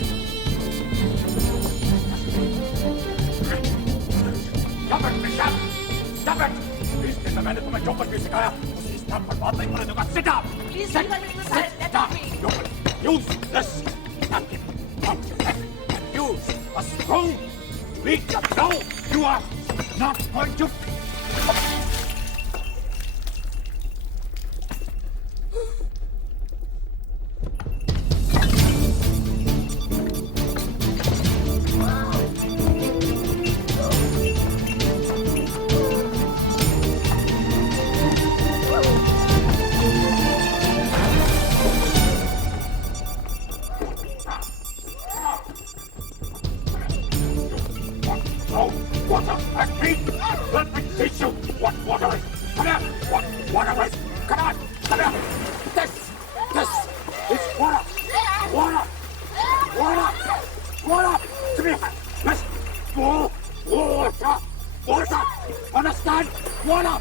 Stop it, Michelle! Stop it! इसने मैंने तुम्हें जो कुछ भी सिखाया उसे इस तरह बर्बाद नहीं करने दूंगा. Sit down! Please, Mr. Sahai, let down! me. You will use this napkin and use a spoon to eat the dough. You are not going to. Water and meat! Let me teach you what water is! Come here! What water is! Come on! Come here! This is water! Water! Water! Water! Come here! Let's go! Water! Water! Understand? Water!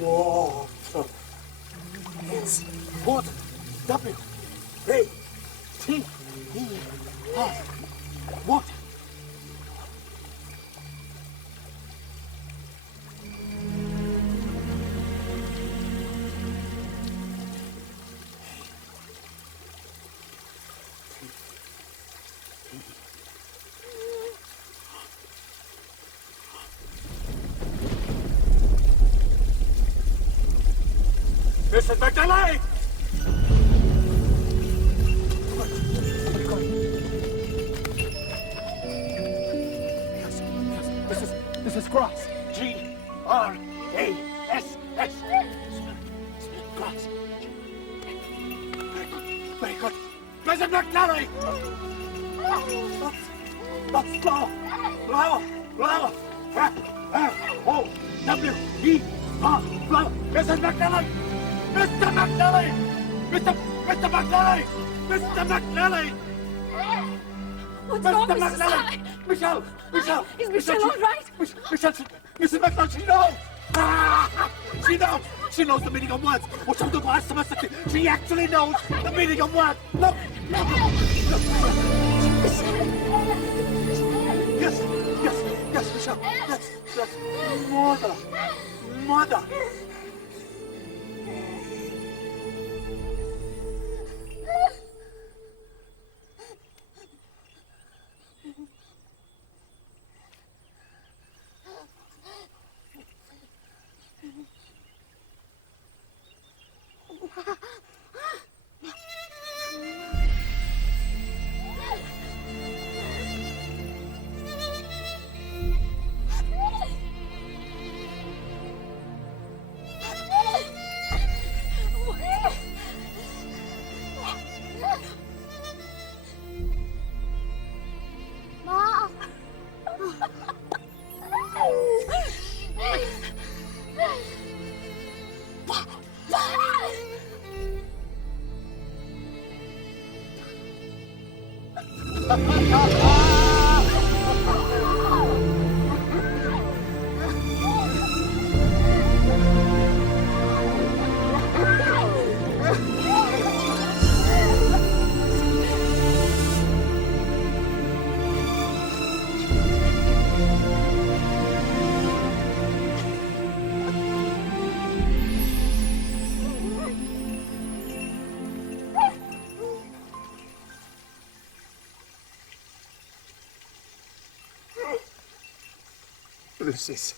Water. Yes. Water. W. A. T. E. R. Water. Mrs. McDelay! Yes, this is grass. G-R-A-S-S. Grass. Very good. Mrs. McDelay! That's flower. Flower. F-L-O-W-E-R. Flower. Mrs. McDelay! Mr. McNally! Mr. McNally! Mr. McNally! What's wrong, Mr. Sahai? Michelle! Is Michelle all right? Michelle, Mrs. McNally, she knows! She knows! She knows the meaning of words! वो शब्दों को आज समझ सकती! She actually knows the meaning of words! Look! Yes, Michelle! That's mother! Princess.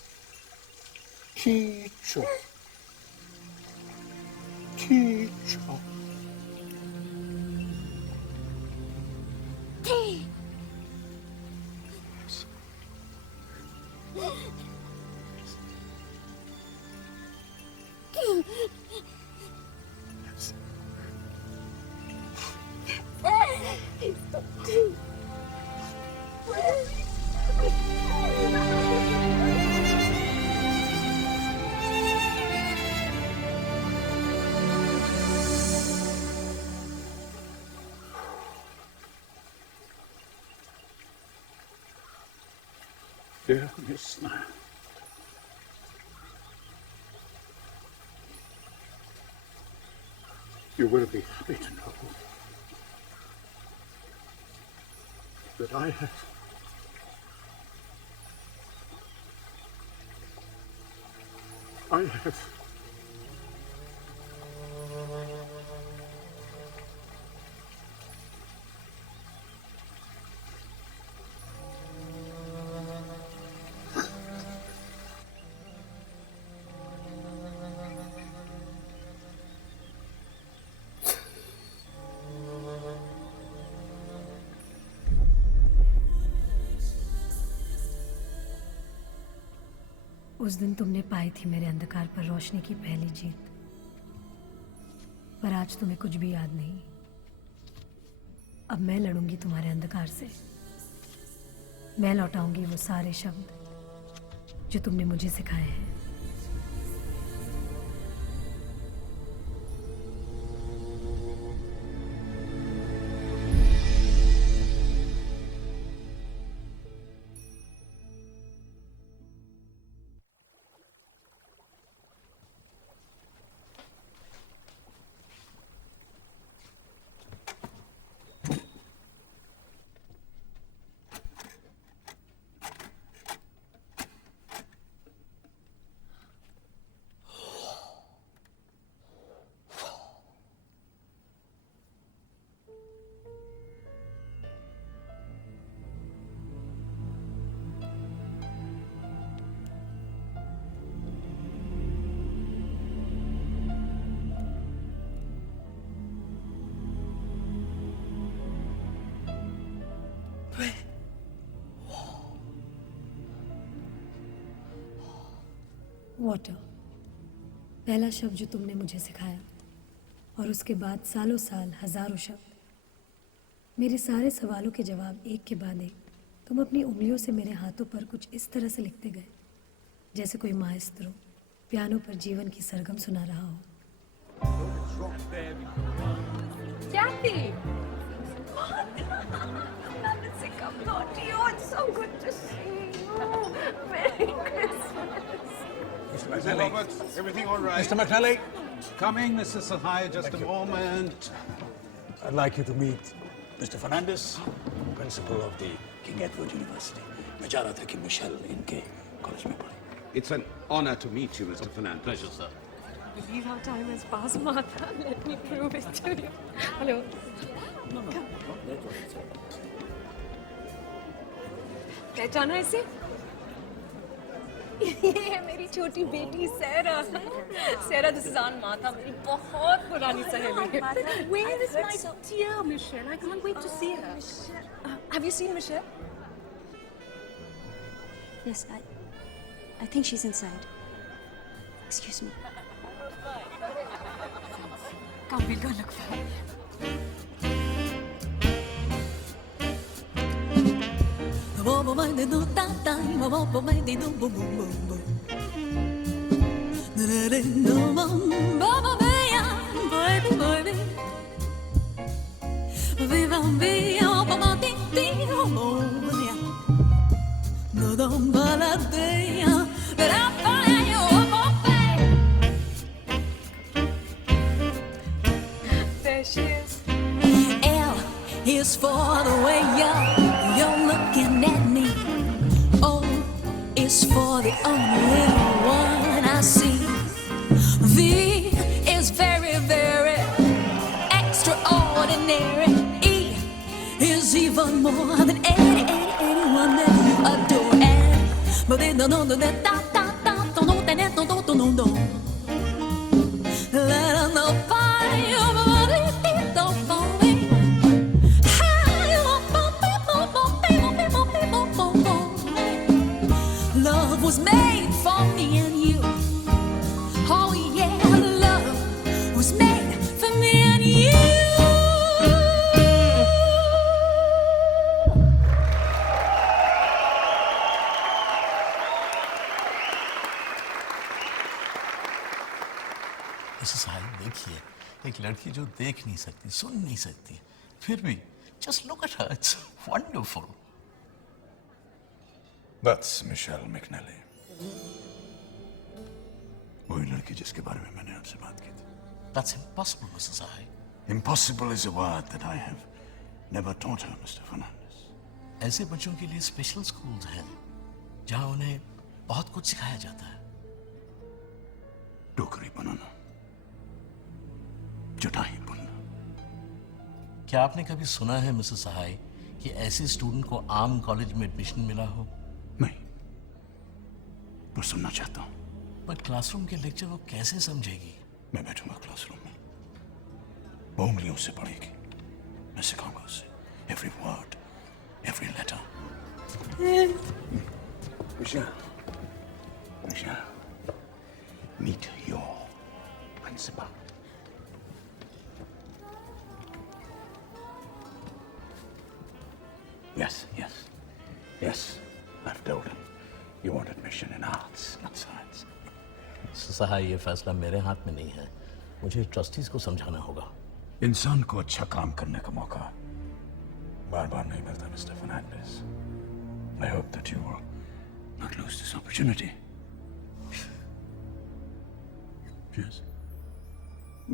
Chicho. Chicho. Dear Miss Nan, you will be happy to know that I have उस दिन तुमने पाई थी मेरे अंधकार पर रोशनी की पहली जीत, पर आज तुम्हें कुछ भी याद नहीं। अब मैं लड़ूंगी तुम्हारे अंधकार से। मैं लौटाऊंगी वो सारे शब्द जो तुमने मुझे सिखाए हैं। वाटर, पहला शब्द जो तुमने मुझे सिखाया, और उसके बाद सालों साल हजारों शब्द। मेरे सारे सवालों के जवाब एक के बाद एक तुम अपनी उंगलियों से मेरे हाथों पर कुछ इस तरह से लिखते गए, जैसे कोई माएस्त्रो पियानो पर जीवन की सरगम सुना रहा हो। Kathy! Come on to you. It's so good to see you. Merry Christmas. Mr. McNally. Robert, everything all right? Mr. McNally. Coming, Mrs. Sahai, just a moment. I'd like you to meet Mr. Fernandez, principal of the King Edward University. मैं चाह रहा था कि मिशेल इनके कॉलेज में पढ़े। It's an honor to meet you, Mr. Fernandez. Pleasure, sir. Believe how time has passed, Martha. Let me prove it to you. Hello. पहचाना इसे? ये है मेरी छोटी बेटी सैरा। सैरा, this is Aunt Martha, मेरी बहुत पुरानी सहेली है। Where is my dear Michelle? I can't wait to see her. Have you seen Michelle? Yes, I think she's inside. Excuse me. Come, we'll go look for her. There she is. L is for the way you're looking at me. O is for the only one I see. V is very, very extraordinary. E is even more than anyone that you adore. And Love was made for me and you. Oh yeah, love was made for me and you. Mrs Sahib देखिए, एक लड़की जो देख नहीं सकती, सुन नहीं सकती, फिर भी just look at her, it's wonderful. That's Michelle McNally. वही लड़की जिसके बारे में मैंने आपसे बात की थी. That's impossible, Mrs. Sahai. Impossible is a word that I have never taught her, Mr. Fernandez. ऐसे बच्चों के लिए स्पेशल स्कूल्स हैं, जहां उन्हें बहुत कुछ सिखाया जाता है. टोकरी बनाना, चटाई बुनना. क्या आपने कभी सुना है, मिसेस सहाय, कि ऐसे स्टूडेंट को आम कॉलेज में एडमिशन मिला हो? नहीं, पर सुनना चाहता हूं. पर क्लासरूम के लेक्चर वो कैसे समझेगी? मैं बैठूंगा क्लासरूम में, वो उंगलियों से पढ़ेगी. मैं सिखाऊंगा उसे every word, every letter. Michelle, meet your principal. Yes, I've told him you want admission in arts, not science. सहाय, ये फैसला मेरे हाथ में नहीं है. मुझे ट्रस्टीज को समझाना होगा. इंसान को अच्छा काम करने का मौका बार-बार नहीं मिलता, mister Fernandes. I hope that you will not lose this opportunity. Yes.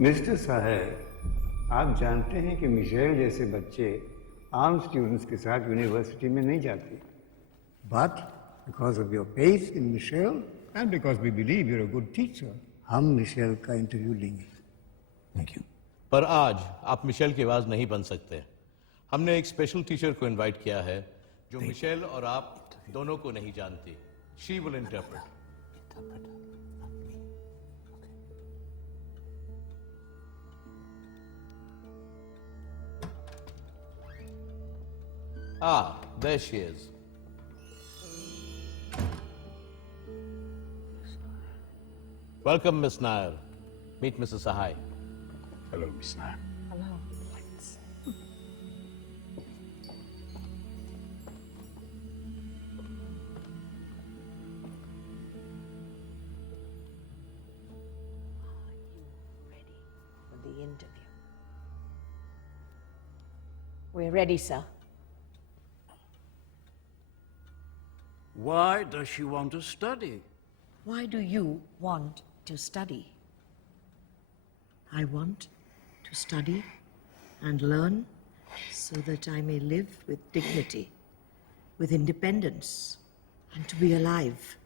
Mister साहब, आप जानते हैं कि मिशेल जैसे बच्चे आम स्टूडेंट्स के साथ यूनिवर्सिटी में नहीं जाते. But because of your faith in Michelle and because we believe you're a good teacher, हम मिशेल का इंटरव्यू लेंगे. Thank you. पर आज आप मिशेल की आवाज नहीं बन सकते. हमने एक स्पेशल टीचर को इनवाइट किया है जो मिशेल और आप दोनों को नहीं जानती. She will interpret. There she is. Welcome, Miss Nair. Meet Mrs. Sahai. Hello, Miss Nair. Hello. For the interview. We're ready, sir. Why does she want to study? Why do you want to study? I want to study and learn so that I may live with dignity, with independence, and to be alive.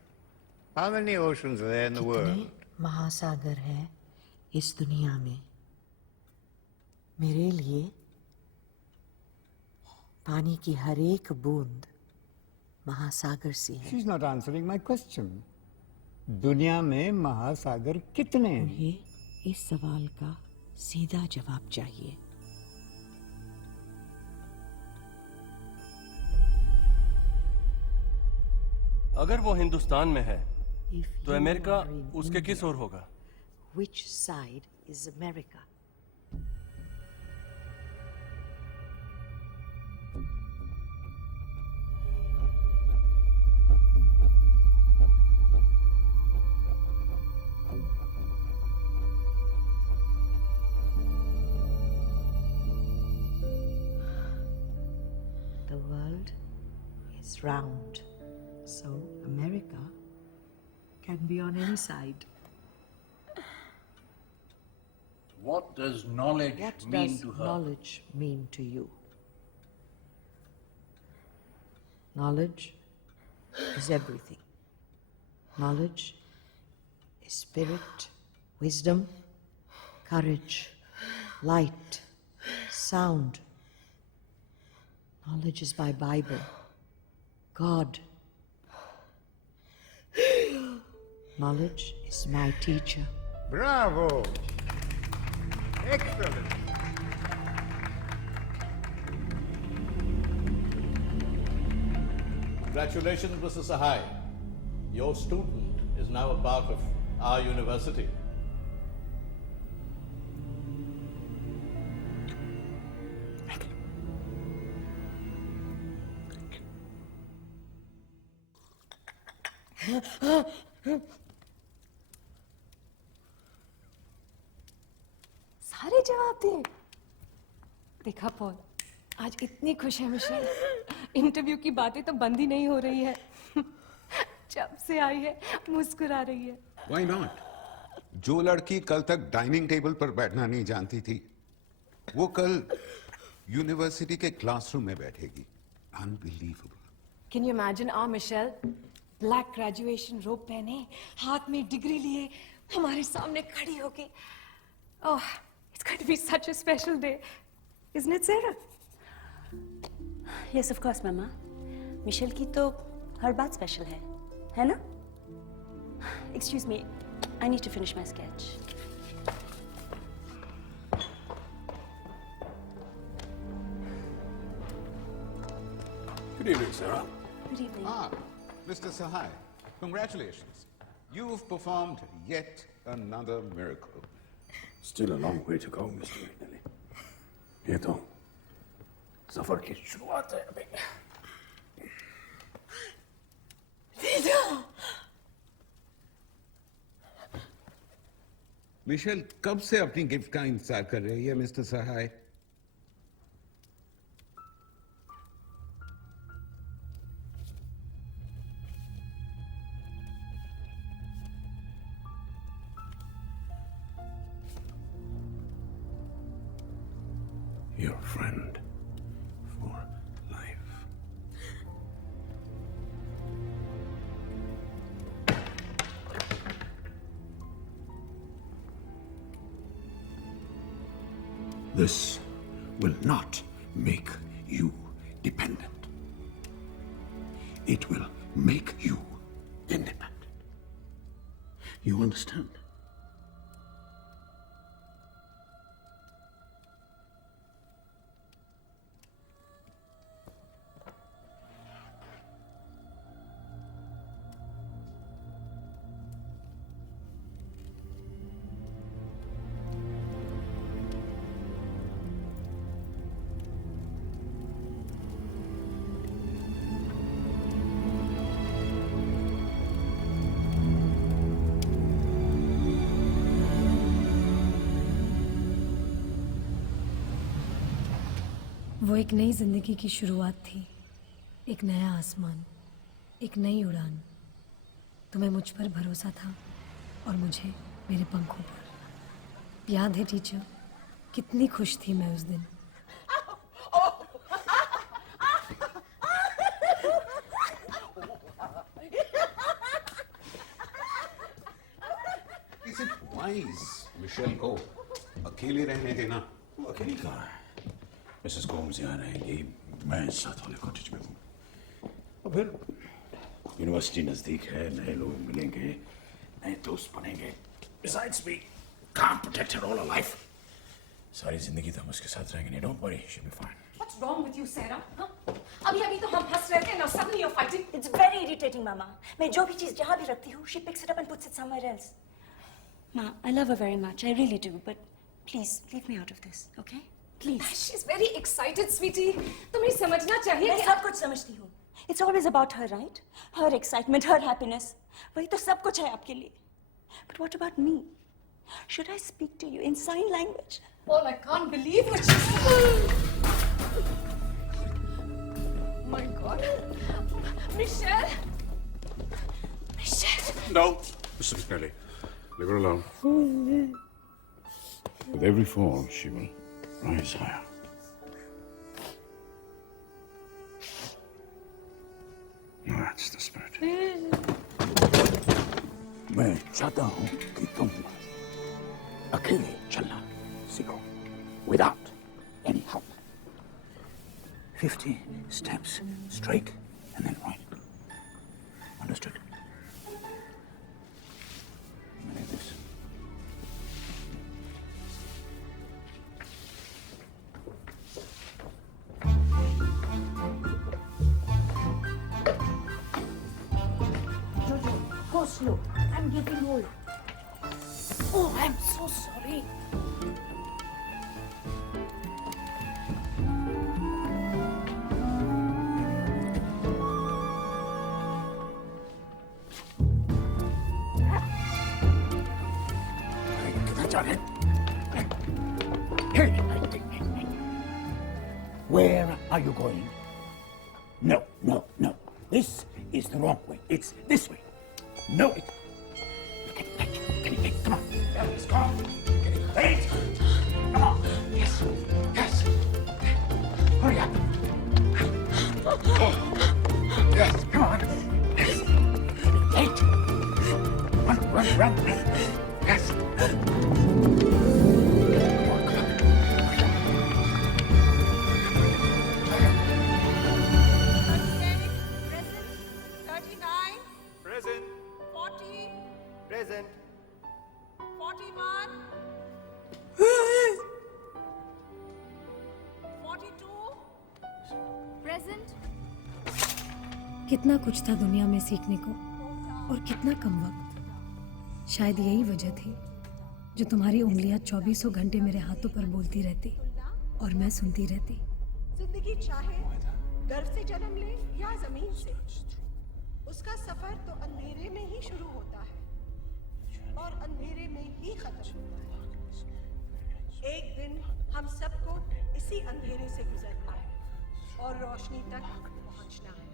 How many oceans are there in the world? कितने महासागर हैं इस दुनिया में? मेरे लिए पानी की हर एक बूंद महासागर सी है. She's not answering my question. दुनिया में महासागर कितने हैं? मुझे इस सवाल का सीधा जवाब चाहिए. अगर वो हिंदुस्तान में है तो अमेरिका उसके किस ओर होगा? Which side is America? The world is round, so America can be on any side. What does knowledge What mean does to her? knowledge mean to you? Knowledge is everything. Knowledge is spirit, wisdom, courage, light, sound. Knowledge is my Bible, God, Knowledge is my teacher. Bravo! Excellent! Congratulations, Mr. Sahai. Your student is now a part of our university. सारे जवाब दिए। देखा पॉल, आज इतनी खुश है Michel. Interview की बातें तो बंद ही नहीं हो रही है। जब से आई है मुस्कुरा रही है। Why not? जो लड़की कल तक डाइनिंग टेबल पर बैठना नहीं जानती थी, वो कल यूनिवर्सिटी के क्लासरूम में बैठेगी। Unbelievable. Can you imagine our Michelle? Black graduation रोब पहने, हाथ में डिग्री लिए, हमारे सामने खड़ी होगी। Oh, it's going to be such a special day, isn't it, Sarah? Yes, of course, Mama. Michelle की तो हर बात स्पेशल है ना? Excuse me, I need to finish my sketch. Good evening, Sarah. Good evening. Ah, Mr. Sahai, congratulations. You've performed yet another miracle. Still a long way to go, Mr. McNally. ये तो सफर की शुरुआत है अभी। मिशेल कब से अपनी गिफ्ट का इंतजार कर रही है, मिस्टर सहाय? Your friend for life. This will not make you dependent. It will make you independent. You understand? वो एक नई जिंदगी की शुरुआत थी, एक नया आसमान, एक नई उड़ान। तुम्हें मुझ पर भरोसा था और मुझे मेरे पंखों पर। याद है टीचर, कितनी खुश थी मैं उस दिन। Is it wise मिशेल को अकेले रहने देना? वो अकेली कहाँ है? मिसेस गोम्स यहाँ रहेंगी, मैं साथ वाले कॉटेज में हूँ। और फिर यूनिवर्सिटी नजदीक है, नए लोग मिलेंगे, नए दोस्त बनेंगे। Besides, we can't protect her all her life. सारी जिंदगी तो हम उसके साथ रहेंगे। Don't worry, she'll be fine. What's wrong with you, Sarah? Huh? अभी तो हम हंस रहे थे, now suddenly you're fighting. It's very irritating, Mama. मैं जो भी चीज जहाँ भी रखती हूँ, she picks it up and puts it somewhere else. Ma, I love her very much. I really do. But please, leave me out of this, okay? Please. She's very excited, sweetie. तुम्हें समझना चाहिए मैं सब कुछ समझती हूँ. It's always about her, right? Her excitement, her happiness. वही तो सब कुछ है आपके लिए. But what about me? Should I speak to you in sign language? Paul, I can't believe what she said. My God. Michelle. Michelle. No, Mr. McNally, leave her alone. With every fall, she will rise higher. That's the spirit. मैं चाहता हूँ कि तुम अकेले चलना सीखो, without any help. 50 steps straight and then right. Understood? slow. I'm getting old. Oh, I'm so sorry. किधर जा रहे? Where are you going? No, no, no. This is the wrong way. It's this way. No. Getting late. Come on. Let's go. Getting late. Come on. Yes. Yes. Hurry up. Oh. Yes. Come on. Yes. Getting late. Run. Yes. Present. 40. Present. 41. 42. Present. कितना कुछ था दुनिया में सीखने को और कितना कम वक्त। शायद यही वजह थी जो तुम्हारी उंगलियां 24 घंटे मेरे हाथों पर बोलती रहती और मैं सुनती रहती। जिंदगी चाहे गर्भ से जन्म ले या जमीन से, उसका सफर तो अंधेरे में ही शुरू होता है और अंधेरे में ही खत्म होता है। एक दिन हम सबको इसी अंधेरे से गुजरना है और रोशनी तक पहुंचना है।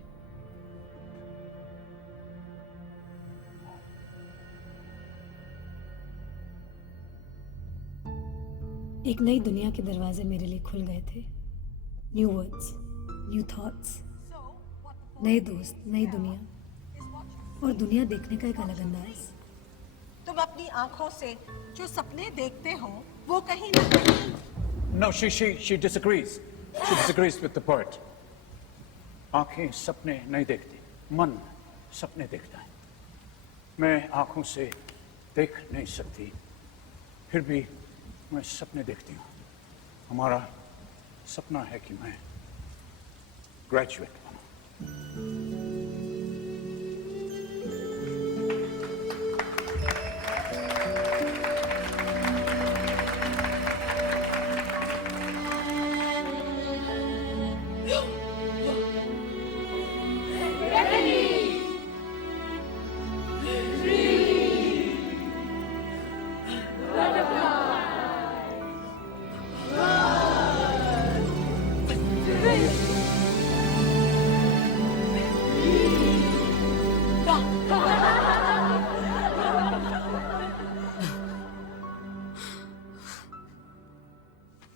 एक नई दुनिया के दरवाजे मेरे लिए खुल गए थे। न्यू वर्ड्स, न्यू थॉट्स, नए दोस्त, नई दुनिया और दुनिया देखने का एक अलग अंदाज। तुम अपनी आंखों से जो सपने देखते हो वो कहीं ना कहीं। No, she disagrees. She disagrees with the poet. आंखें सपने नहीं देखती, मन सपने देखता है। मैं आंखों से देख नहीं सकती, फिर भी मैं सपने देखती हूँ। हमारा सपना है कि मैं ग्रेजुएट बनूं।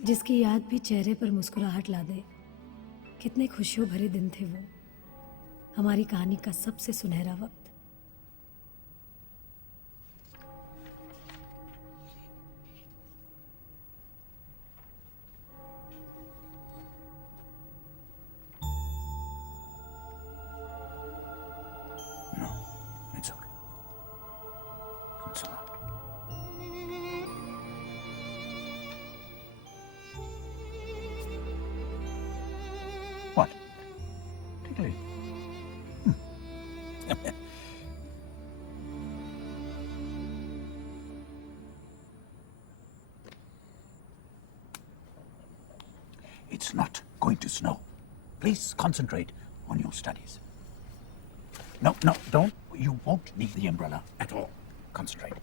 जिसकी याद भी चेहरे पर मुस्कुराहट ला दे। कितने खुशियों भरे दिन थे वो, हमारी कहानी का सबसे सुनहरा वक्त। No, it's okay. It's all right. What? Tickly. It's not going to snow. Please concentrate on your studies. No, don't. You won't need the umbrella at all. Concentrate.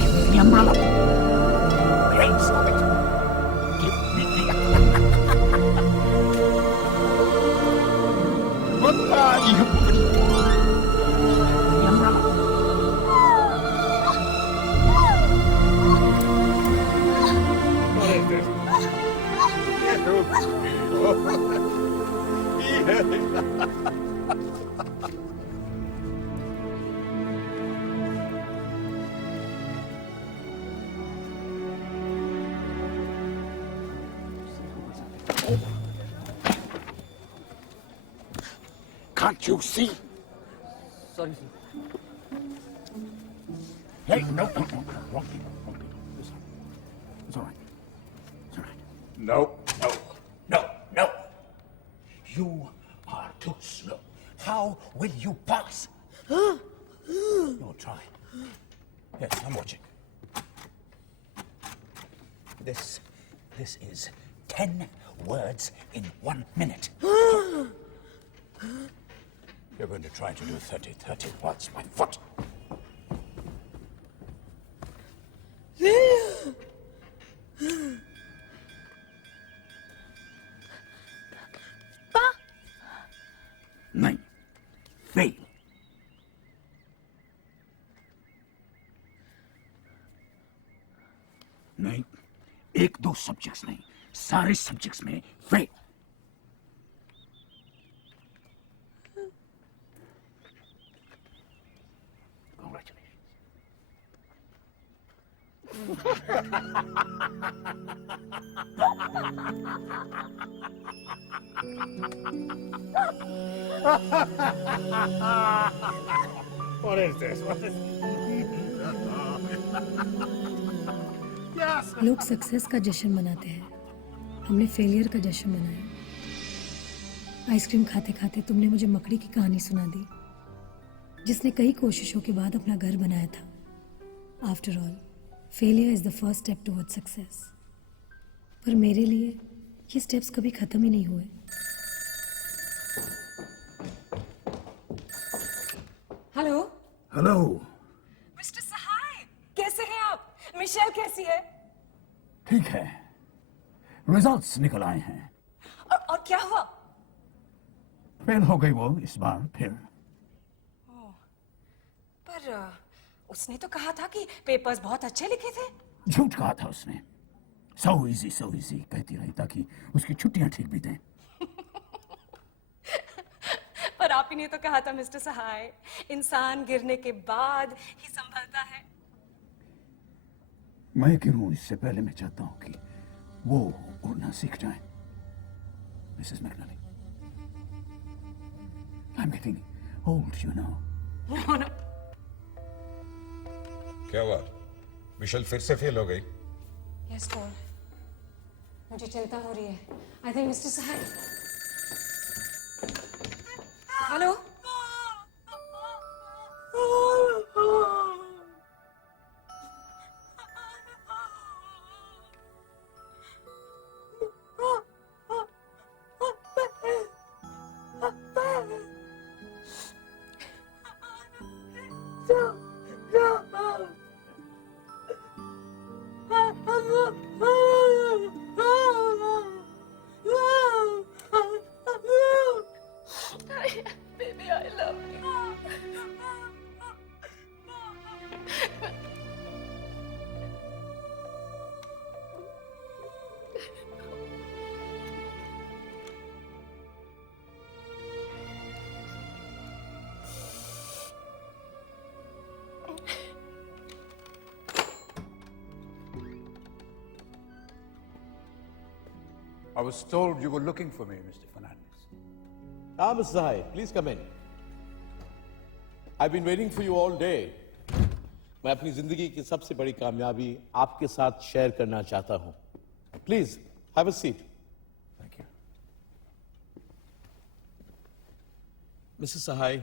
Give me the umbrella. Rain, stop it. Give me the Can't you see? Sorry, sir. Hey, no, wrong people. It's all right. It's all right. No. You are too slow. How will you pass? You'll try. Yes, I'm watching. This is 10 words in 1 minute. You're going to try to do 30 words by foot. नहीं, fail. नहीं, 1-2 सब्जेक्ट्स नहीं, सारे सब्जेक्ट्स में fail. What is this? Yes. लोग सक्सेस का जश्न मनाते हैं, हमने फेलियर का जश्न मनाया। आइसक्रीम खाते खाते तुमने मुझे मकड़ी की कहानी सुना दी, जिसने कई कोशिशों के बाद अपना घर बनाया था। After all, failure is the first step towards success. पर मेरे लिए ये स्टेप्स कभी खत्म ही नहीं हुए। Hello hello. मिस्टर सहाय, कैसे हैं आप? मिशेल कैसी है? ठीक है. रिजल्ट्स निकल आए हैं. और क्या हुआ? फेल हो गई वो इस बार फिर. पर उसने तो कहा था कि पेपर्स बहुत अच्छे लिखे थे। झूठ कहा था उसने. so easy कहती रही ताकि उसकी छुट्टियां ठीक बीतें. पर आप ही ने तो कहा था मिस्टर सहाय, इंसान गिरने के बाद ही संभलता है। मैं गिरूं इससे पहले मैं चाहता हूं कि वो उड़ना सीख जाए. Mrs McNally, I'm getting old, you know. No. क्या हुआ? मिशेल फिर से फेल हो गई? यस पॉल, मुझे चिंता हो रही है। I think mister Sahay. Hello? Baby, I love you. I was told you were looking for me, Mr. Fernandez. Ah, Mr. Sahai, please come in. I've been waiting for you all day. मैं अपनी जिंदगी की सबसे बड़ी कामयाबी आपके साथ शेयर करना चाहता हूं. Please, have a seat. Thank you. Mrs. Sahai,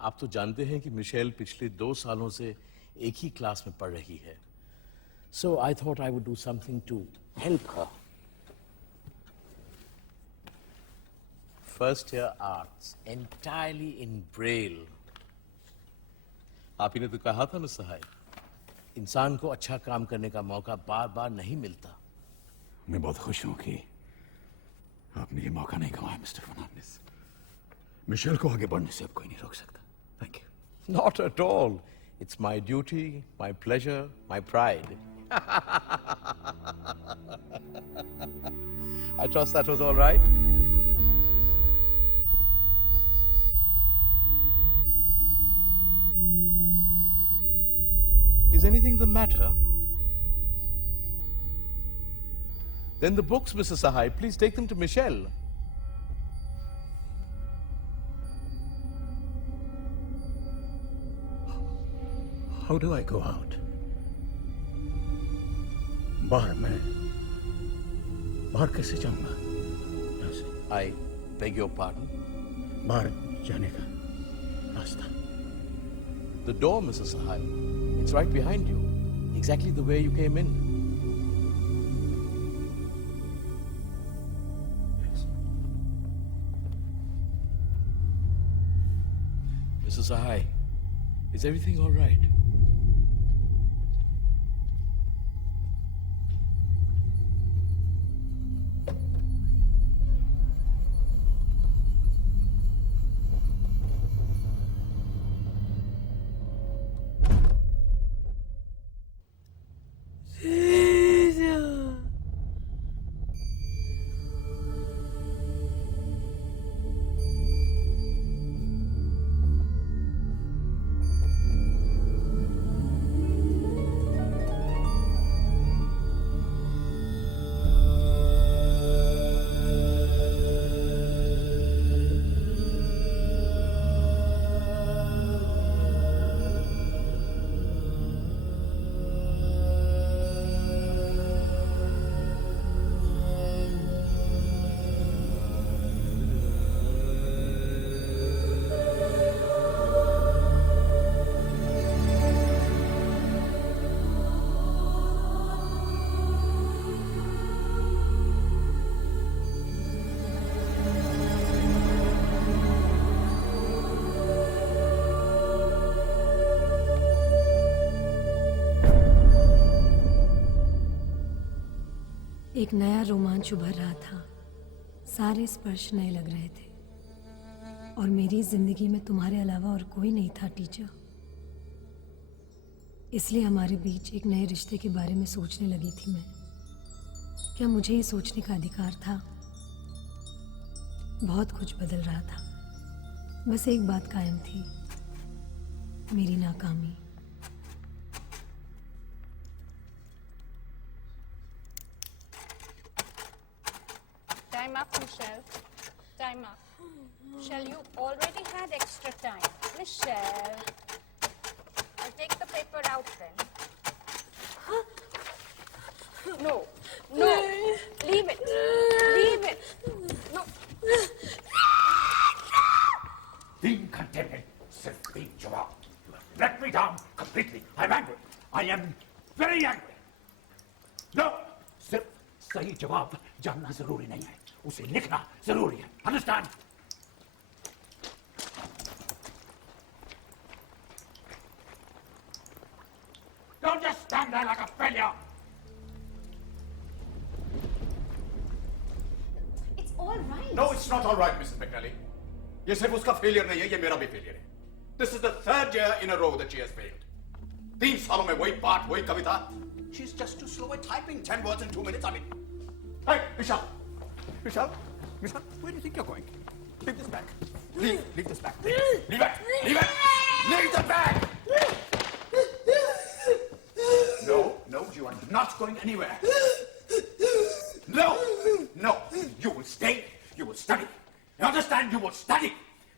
आप तो जानते हैं कि मिशेल पिछले 2 सालों से एक ही क्लास में पढ़ रही है. So I thought I would do something to help her. First year arts, entirely in Braille. आप ही ने तो कहा था मिस सहाय, इंसान को अच्छा काम करने का मौका बार बार नहीं मिलता. मैं बहुत खुश हूं कि आपने ये मौका नहीं गंवाया, मिस्टर फर्नांडिस. मिशेल को आगे बढ़ने से अब कोई नहीं रोक सकता. Thank you. Not at all. It's my duty, my pleasure, my pride. I trust that was all right. Is anything the matter? Then the books, Mrs. Sahai, please take them to Michelle. How do I go out? बाहर कैसे जाऊंगा? I beg your pardon? बाहर जाने का रास्ता. The door, Mrs. Sahai. It's right behind you. Exactly the way you came in. Mrs. Sahai, is everything all right? एक नया रोमांच उभर रहा था। सारे स्पर्श नए लग रहे थे और मेरी जिंदगी में तुम्हारे अलावा और कोई नहीं था टीचर। इसलिए हमारे बीच एक नए रिश्ते के बारे में सोचने लगी थी मैं। क्या मुझे ये सोचने का अधिकार था? बहुत कुछ बदल रहा था, बस एक बात कायम थी, मेरी नाकामी। Time up, Michelle. Time up. Michelle, you already had extra time. Michelle. I'll take the paper out then. No. No. Leave it. Leave it. No. 3 घंटे में सिर्फ 3 जवाब. You have let me down completely. I'm angry. I am very angry. No. सिर्फ सही जवाब जानना जरूरी नहीं है. उसे लिखना जरूरी है. Understand? Don't just stand there like a failure. It's all right. No, it's not all right, Mrs. McNally. ये सिर्फ उसका फेलियर नहीं है, ये मेरा भी फेलियर है. This is the 3rd year in a row that she has failed. 3 सालों में वही पाठ, वही कविता. She's just too slow at typing 10 words in 2 minutes. I mean, hey, Vishal, Vishal, where do you think you're going? Leave this bag. Leave this bag. Leave it. Leave it. Leave the bag. No, you are not going anywhere. No. You will stay. You will study. You understand? You will study.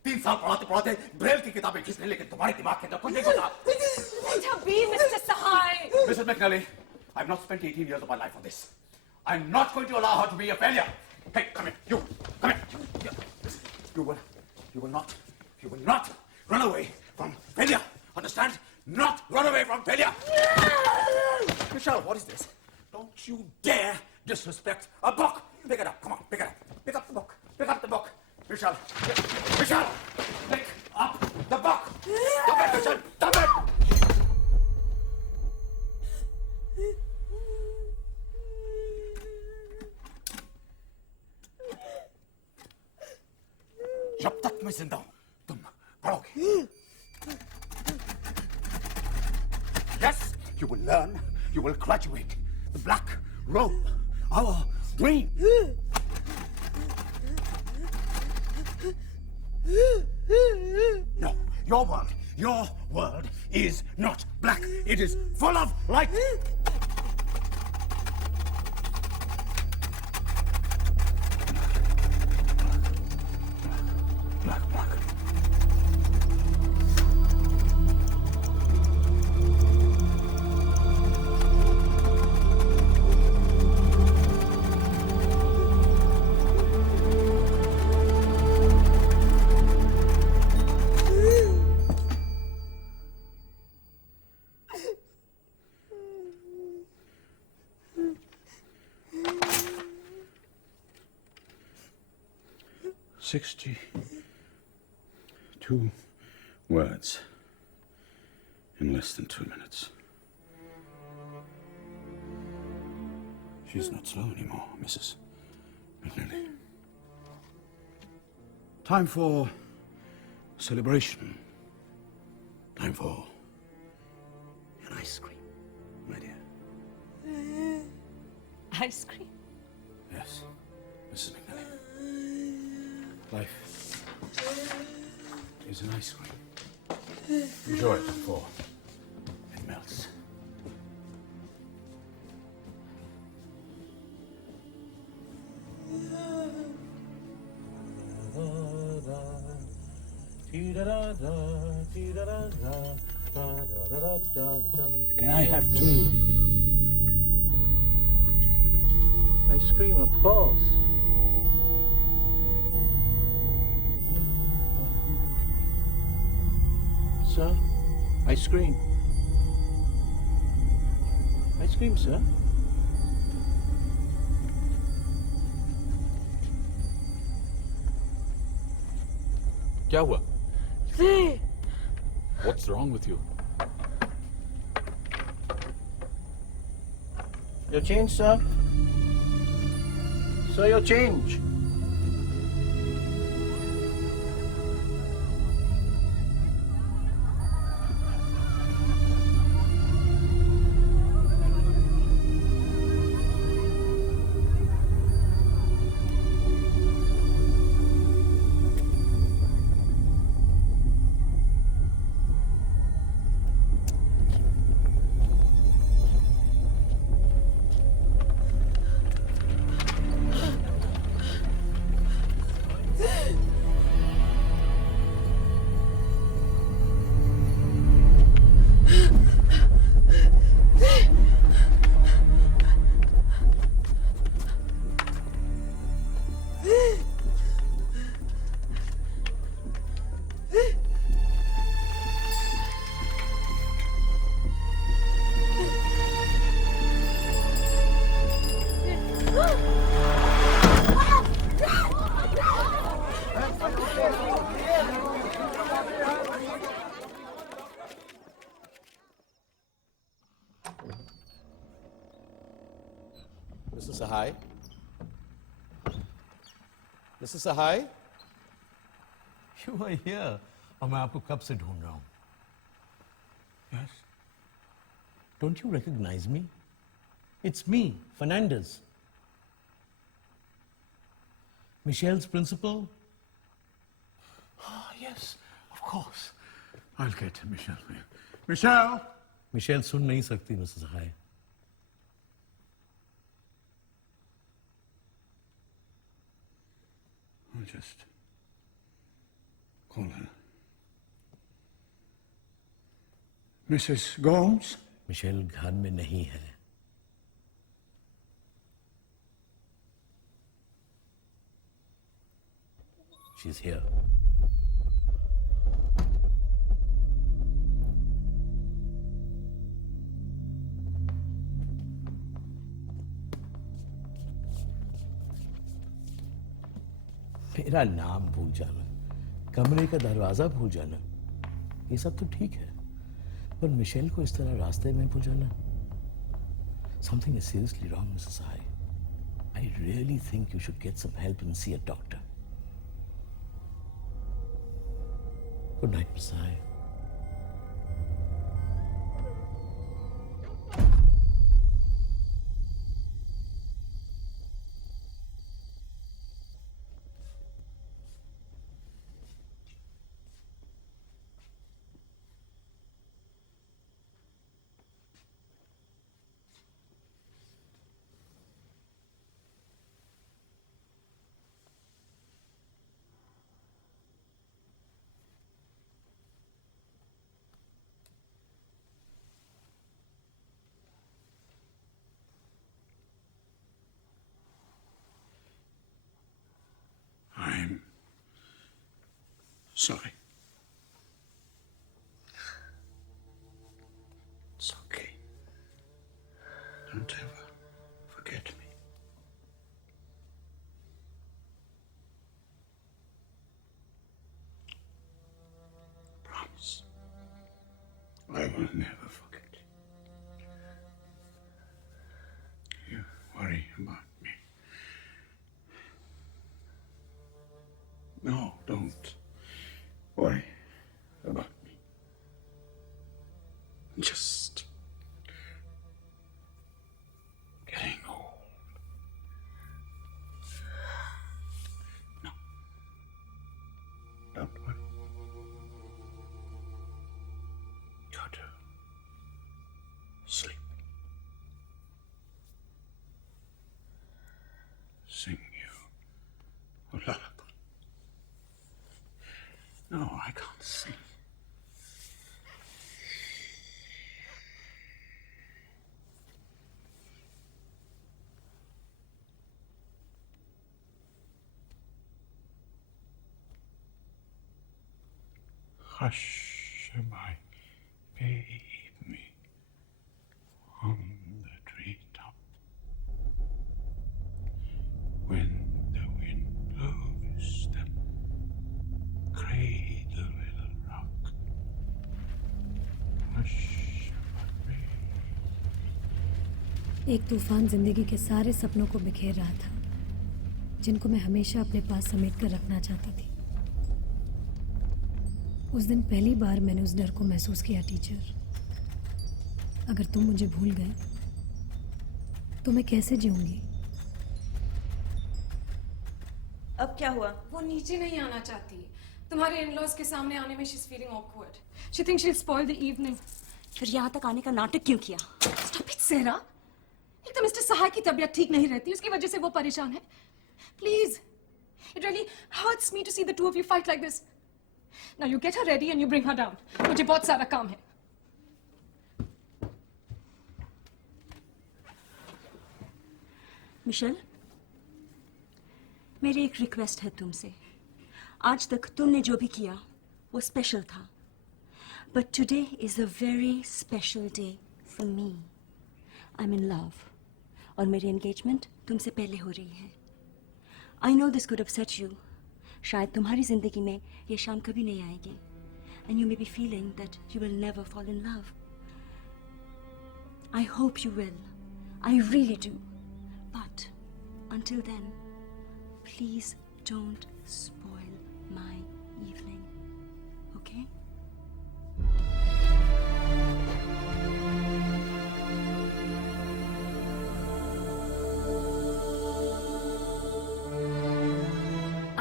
3 साल पढ़ाते ब्रेल की किताबें खींचने, लेकिन तुम्हारे दिमाग के अंदर कुछ नहीं होता. Let her be, Mr. Sahai. Mrs. McNally, I've not spent 18 years of my life on this. I'm not going to allow her to be a failure. Hey, come here. You, come here. Listen, you will not run away from failure. Understand? Not run away from failure. Michelle, what is this? Don't you dare disrespect a book. Pick it up. Come on, pick it up. Pick up the book. Pick up the book. Michelle, pick up the book. Stop it, Michelle. Stop it. जब तक मैं जिंदा हूं, तुम पढ़ोगे. Yes, you will learn. You will graduate. The black robe, our dream. No, your world is not black. It is full of light. Black. 62 words in less than 2 minutes. She's not slow anymore, Mrs. McNally. Time for celebration. Time for an ice cream, my dear. Ice cream? Yes, Mrs. McNally. Life is an ice cream. Enjoy it before it melts. Can I have two? Ice cream, of course. Sir, ice cream. Ice cream, sir. क्या हुआ? They. What's wrong with you? Your change, sir. Sir, your change. Mr. Sahai? Mr. Sahai? You are here और मैं आपको कब से ढूंढ रहा हूं. Yes. Don't you recognize me? It's me, Fernandez. Michelle's principal? Ah, yes, of course. I'll get Michelle. Michelle! Michelle सुन नहीं सकती, Mrs. Sahai. I'll just call her. Mrs. Gomes? Michelle घर में नहीं है. She's here. मेरा नाम भूल जाना, कमरे का दरवाजा भूल जाना, ये सब तो ठीक है, पर मिशेल को इस तरह रास्ते में भूल जाना, something is seriously wrong, Mrs. Sahai. I really think you should get some help and see a doctor. Good night, Mrs. Sahai. I'm sorry. It's okay. Don't ever forget me. will never forget. You worry about me. No, don't worry about me. Just getting old. No. Don't worry. Go to sleep. Sing you a lullaby. No, I can't sing. Hush, my baby, on the treetop. When the wind blows, the cradle will rock. Hush, my एक तूफान जिंदगी के सारे सपनों को बिखेर रहा था, जिनको मैं हमेशा अपने पास समेट कर रखना चाहती थी। उस दिन पहली बार मैंने उस डर को महसूस किया। टीचर, अगर तुम मुझे भूल गए तो मैं कैसे जीऊंगी? अब क्या हुआ? वो नीचे नहीं आना चाहती। तुम्हारे इन-लॉज के सामने आने में she's feeling awkward. She thinks she'll spoil the evening. फिर यहाँ तक आने का नाटक क्यों किया? Stop it, Sarah. एक तो मिस्टर सहाय की तबीयत ठीक नहीं रहती, उसकी वजह से वो परेशान है। Please, it really hurts me to see the two of you fight like this. Now you get her ready and you bring her down. मुझे बहुत सारा काम है। मिशेल, मेरी एक रिक्वेस्ट है तुमसे। आज तक तुमने जो भी किया वो स्पेशल था, but today is a very special day for me. I'm in love, और मेरी एंगेजमेंट तुमसे पहले हो रही है। I know this could upset you. शायद तुम्हारी जिंदगी में ये शाम कभी नहीं आएगी, and you may be feeling that you will never fall in love. I hope you will. I really do. But until then, please don't spoil my evening. Okay?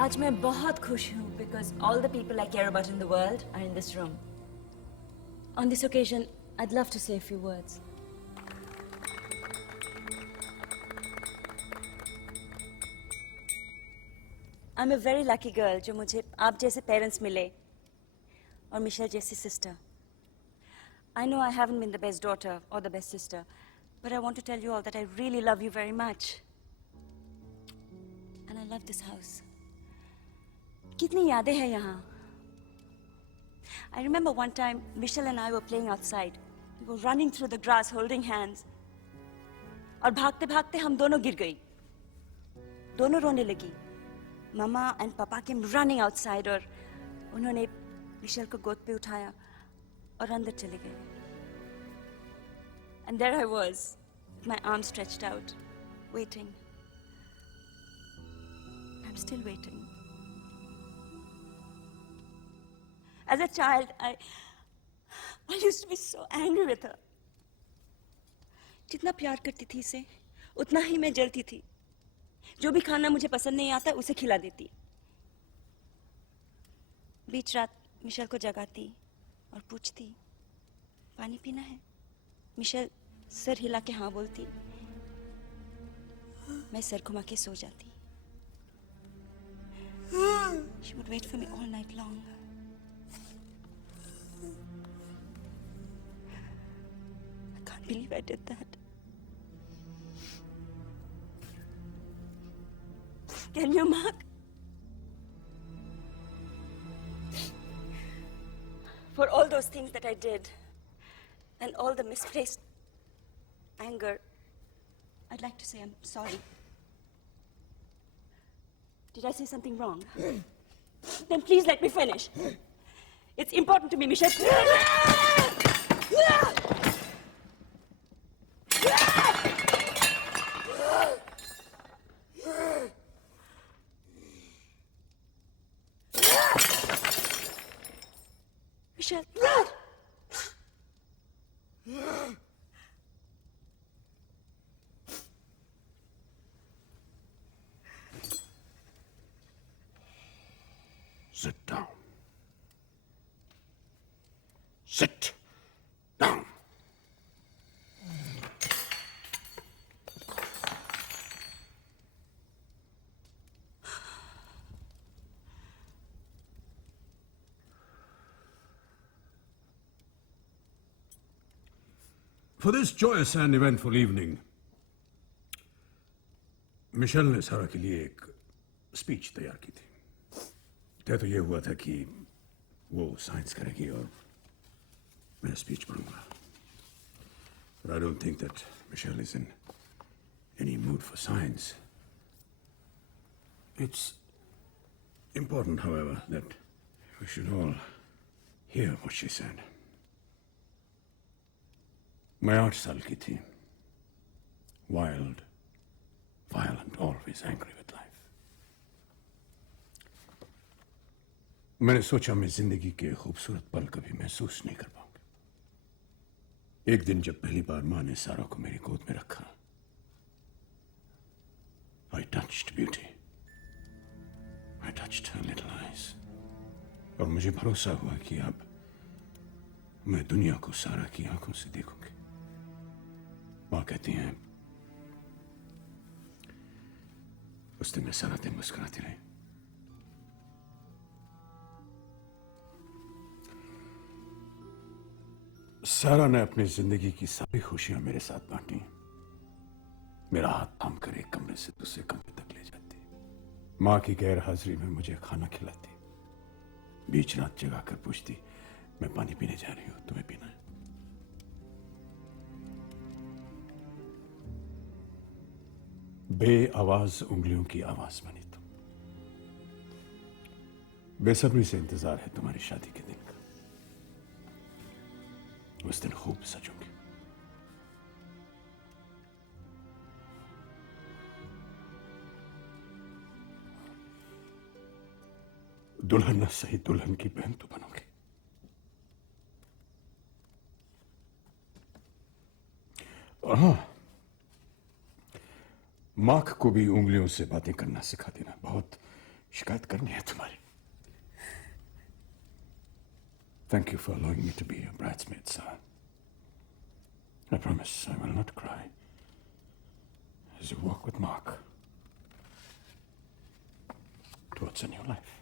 आज मैं बहुत खुश हूँ because all the people I care about in the world are in this room. On this occasion, I'd love to say a few words. I'm a very lucky girl जो मुझे आप जैसे parents मिले और मिशेल जैसी sister. I know I haven't been the best daughter or the best sister, but I want to tell you all that I really love you very much. And I love this house. कितनी यादें हैं यहाँ। I remember one time Michelle and I were playing outside. We were running through the grass holding hands. और भागते भागते हम दोनों गिर गई। दोनों रोने लगी। Mama and Papa came running outside और उन्होंने मिशेल को गोद पे उठाया और अंदर चले गए। And there I was, with my arms stretched out, waiting. I'm still waiting. As a child, I used to be so angry with her. जितना प्यार करती थी इसे, उतना ही मैं जलती थी। जो भी खाना मुझे पसंद नहीं आता, उसे खिला देती। बीच रात मिशेल को जगाती और पूछती, पानी पीना है? मिशेल सर हिला के हाँ बोलती। मैं सर घुमा के सो जाती। She would wait for me all night long. I can't believe I did that. Can you, Mark? For all those things that I did and all the misplaced anger, I'd like to say I'm sorry. Did I say something wrong? Then please let me finish. It's important to me, Michelle. Sit down. Sit down. For this joyous and eventful evening, Michelle ने सारा के लिए एक स्पीच तैयार की थी। तय तो ये हुआ था कि वो साइंस करेगी और मैं स्पीच पढ़ूंगा। But I don't think that Michelle is in any mood for science. It's important, however, that we should all hear what she said. मैं 8 साल की थी. Wild, violent, always angry with life. मैंने सोचा मैं जिंदगी के खूबसूरत पल कभी महसूस नहीं कर पाऊंगा। एक दिन जब पहली बार माँ ने सारा को मेरी गोद में रखा, I touched beauty. I touched her little eyes. और मुझे भरोसा हुआ कि अब मैं दुनिया को सारा की आंखों से देखूंगी। माँ कहती हैं, उस दिन मैं सारा दिन मुस्कुराती रही। सारा ने अपनी जिंदगी की सारी खुशियां मेरे साथ बांटी। मेरा हाथ थाम कर एक कमरे से दूसरे कमरे तक ले जाती। माँ की गैर हाजिरी में मुझे खाना खिलाती। बीच रात जगा कर पूछती, मैं पानी पीने जा रही हूं, तुम्हें पीना है? बेआवाज उंगलियों की आवाज बनी तुम। बेसब्री से इंतजार है तुम्हारी शादी के दिन का। उस दिन खूब सजूंगी। दुल्हन न सही दुल्हन की बहन तो बनोगी। और हाँ, मार्क को भी उंगलियों से बातें करना सिखा देना। बहुत शिकायत करनी है तुम्हारी। Thank you for allowing me to be your bridesmaid, sir. I promise I will not cry as you walk with Mark towards a new life.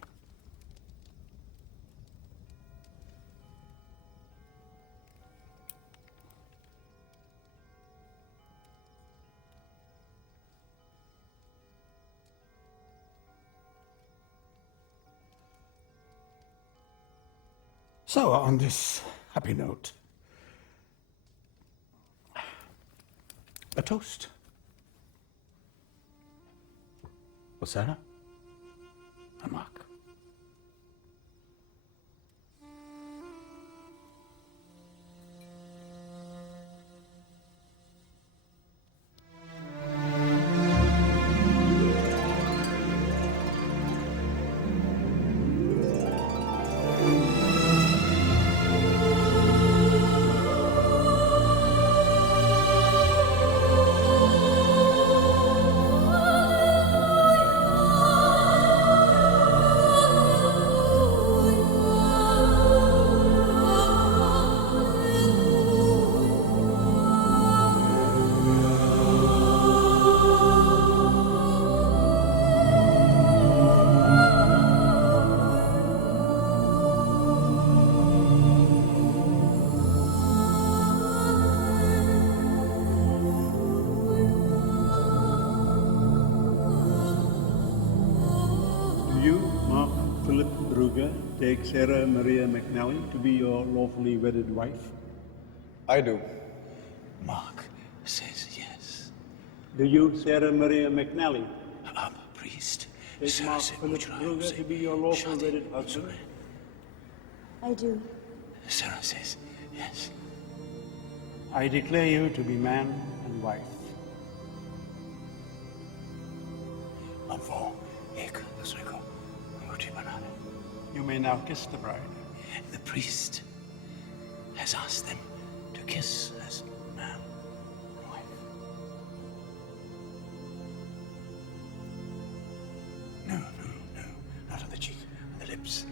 So, on this happy note, a toast. For Sarah and Mark. Take Sarah Maria McNally to be your lawfully wedded wife? I do. Mark says yes. Do you, Sarah Maria McNally? I'm a priest. Take Mark Philip Kruger to be your lawful wedded husband? I do. Sarah says yes. I declare you to be man and wife. अब वो एक दूसरे को रोटी बना ले। You may now kiss the bride. The priest has asked them to kiss as man and wife. No, not on the cheek, on the lips.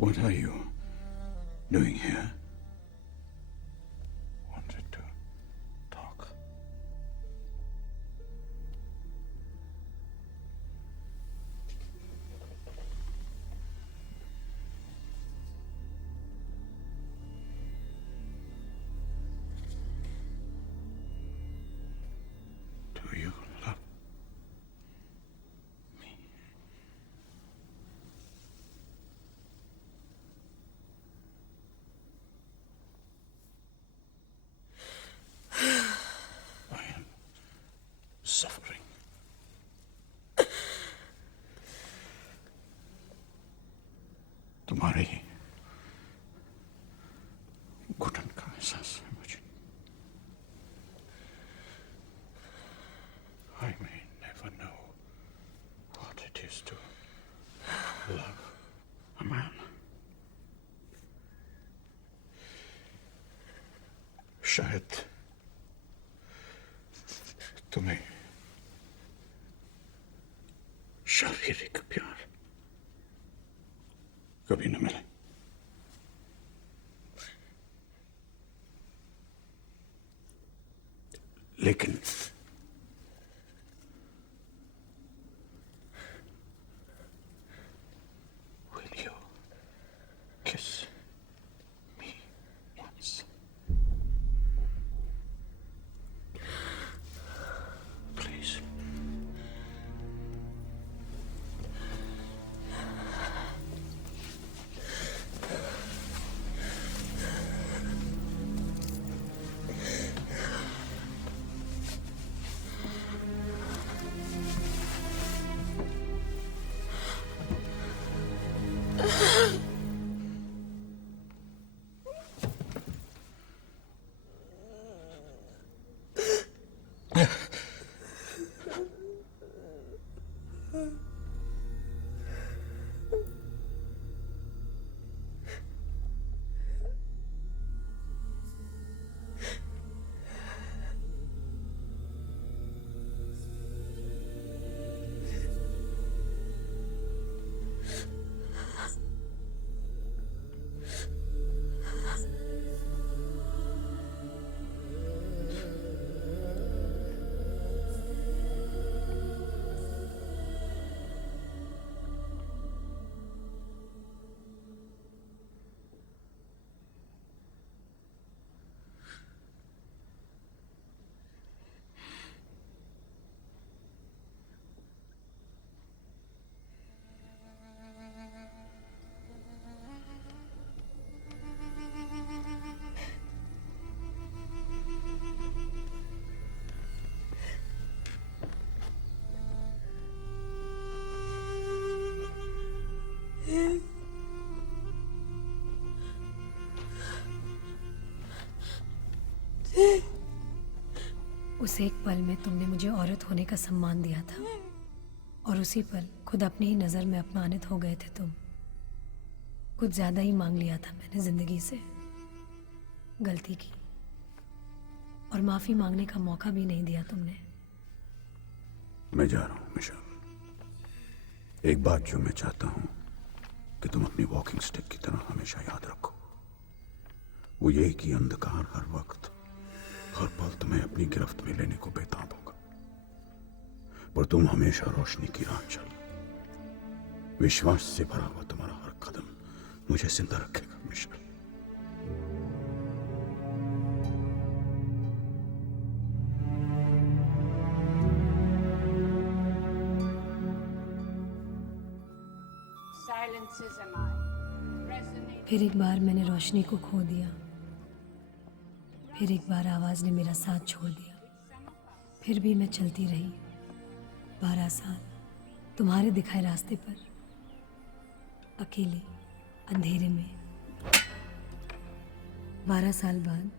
What are you doing here? Wanted to talk. Do you love me? I am suffering. तुम्हारी घुटन का एहसास है मुझे. I may never know what it is to love a man. शायद तुम्हें शारीरिक प्यार कभी न मिले. लेकिन will you kiss me once? Please. उस एक पल में तुमने मुझे औरत होने का सम्मान दिया था और उसी पल खुद अपनी ही नज़र में अपमानित हो गए थे तुम. कुछ ज़्यादा ही मांग लिया था मैंने ज़िंदगी से. गलती की और माफ़ी मांगने का मौका भी नहीं दिया तुमने. मैं जा रहा हूं मिशेल. एक बात जो मैं चाहता हूं कि तुम अपनी वॉकिंग स्टिक की तरह हमेशा याद रखो, वो ये कि अंधकार हर वक्त हर पल तुम्हें अपनी गिरफ्त में लेने को बेताब होगा, पर तुम हमेशा रोशनी की राह चलो. विश्वास से भरा हुआ तुम्हारा हर कदम मुझे जिंदा रखेगा Michel. Silences am I. Resonate. फिर एक बार मैंने रोशनी को खो दिया. फिर एक बार आवाज़ ने मेरा साथ छोड़ दिया. फिर भी मैं चलती रही 12 साल तुम्हारे दिखाए रास्ते पर, अकेले अंधेरे में. 12 साल बाद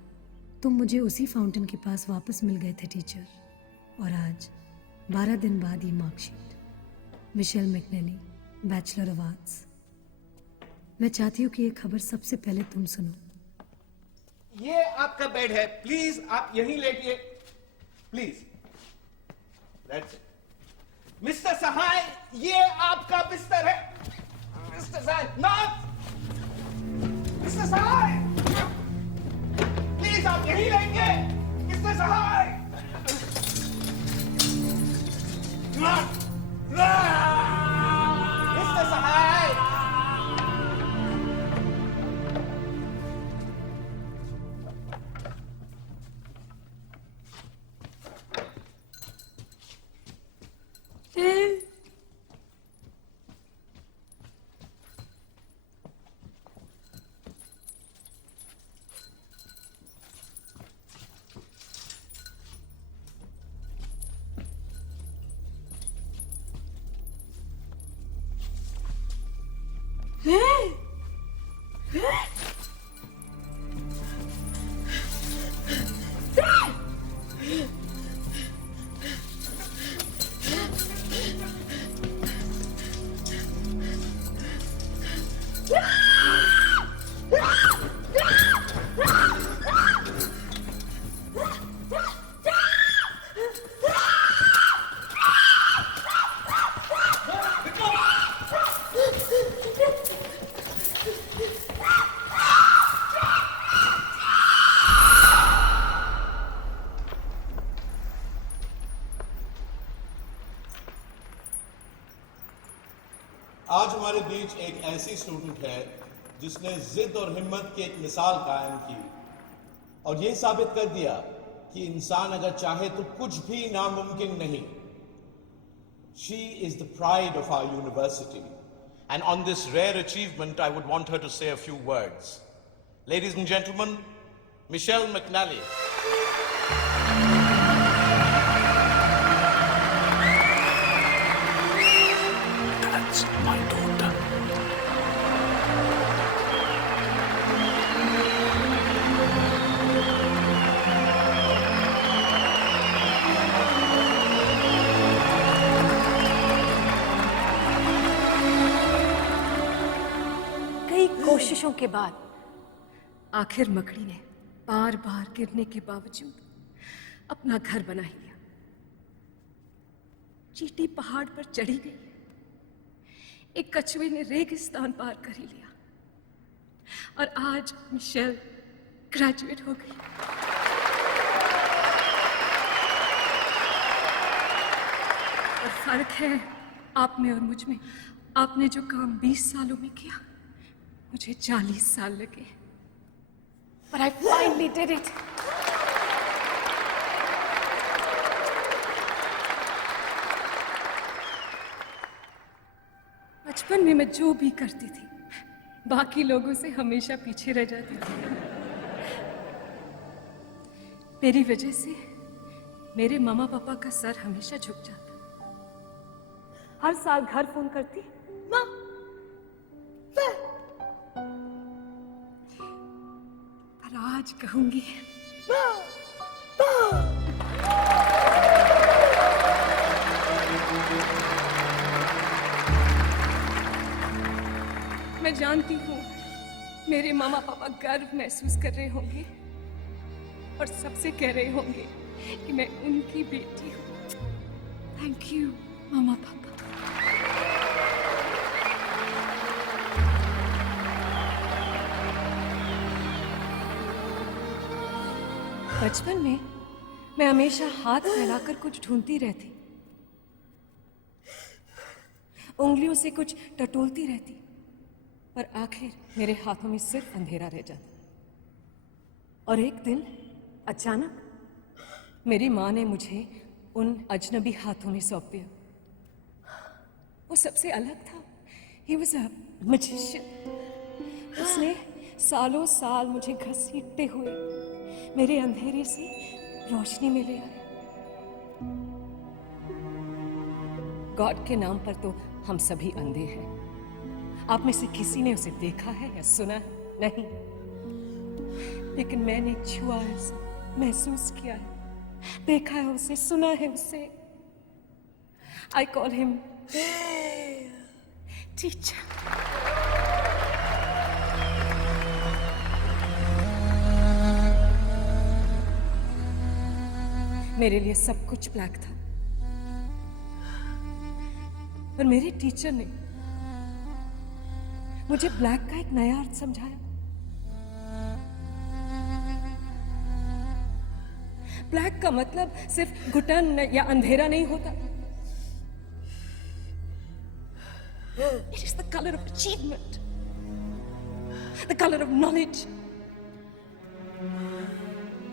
तुम मुझे उसी फाउंटेन के पास वापस मिल गए थे टीचर. और आज 12 दिन बाद ये marksheet, Michelle McNally, bachelor of arts. मैं चाहती हूँ कि ये खबर सबसे पहले तुम सुनो. ये आपका बेड है, प्लीज आप यहीं लेटिए, प्लीज. That's it. मिस्टर सहाय, ये आपका बिस्तर है. मिस्टर सहाय, नॉट मिस्टर सहाय, प्लीज आप यही लेंगे। मिस्टर सहाय, मिस्टर सहाय। आज हमारे बीच एक ऐसी स्टूडेंट है जिसने जिद और हिम्मत की एक मिसाल कायम की और ये साबित कर दिया कि इंसान अगर चाहे तो कुछ भी नामुमकिन नहीं। She is the pride of our university. And on this rare achievement, I would want her to say a few words. Ladies and gentlemen, Michelle McNally. That's my daughter. कई कोशिशों के बाद आखिर मकड़ी ने बार बार गिरने के बावजूद अपना घर बना ही लिया। चींटी पहाड़ पर चढ़ी गई, एक कछुए ने रेगिस्तान पार कर ही लिया और आज मिशेल ग्रेजुएट हो गई। और फर्क है आप में और मुझ में। आपने जो काम 20 सालों में किया, मुझे 40 साल लगे। But I finally did it. बचपन में मैं जो भी करती थी, बाकी लोगों से हमेशा पीछे रह जाती थी। मेरी वजह से मेरे मामा पापा का सर हमेशा झुक जाता। हर साल घर फोन करती, माँ पर आज कहूंगी मैं जानती हूँ मेरे मामा पापा गर्व महसूस कर रहे होंगे और सबसे कह रहे होंगे कि मैं उनकी बेटी हूँ। थैंक यू मामा पापा। बचपन में मैं हमेशा हाथ फैलाकर कुछ ढूंढती रहती, उंगलियों से कुछ टटोलती रहती, पर आखिर मेरे हाथों में सिर्फ अंधेरा रह जाता। और एक दिन अचानक मेरी माँ ने मुझे उन अजनबी हाथों में सौंप दिया। वो सबसे अलग था। He was a magician. उसने सालों साल मुझे घसीटते हुए मेरे अंधेरे से रोशनी में ले आया। गॉड के नाम पर तो हम सभी अंधे हैं। आप में से किसी ने उसे देखा है या सुना है? नहीं, लेकिन मैंने छुआ है उसे, महसूस किया है, देखा है उसे, सुना है उसे। I call him teacher. मेरे लिए सब कुछ ब्लैक था, पर मेरे टीचर ने मुझे ब्लैक का एक नया अर्थ समझाया। ब्लैक का मतलब सिर्फ घुटन या अंधेरा नहीं होता. It is the color of achievement, the color of knowledge,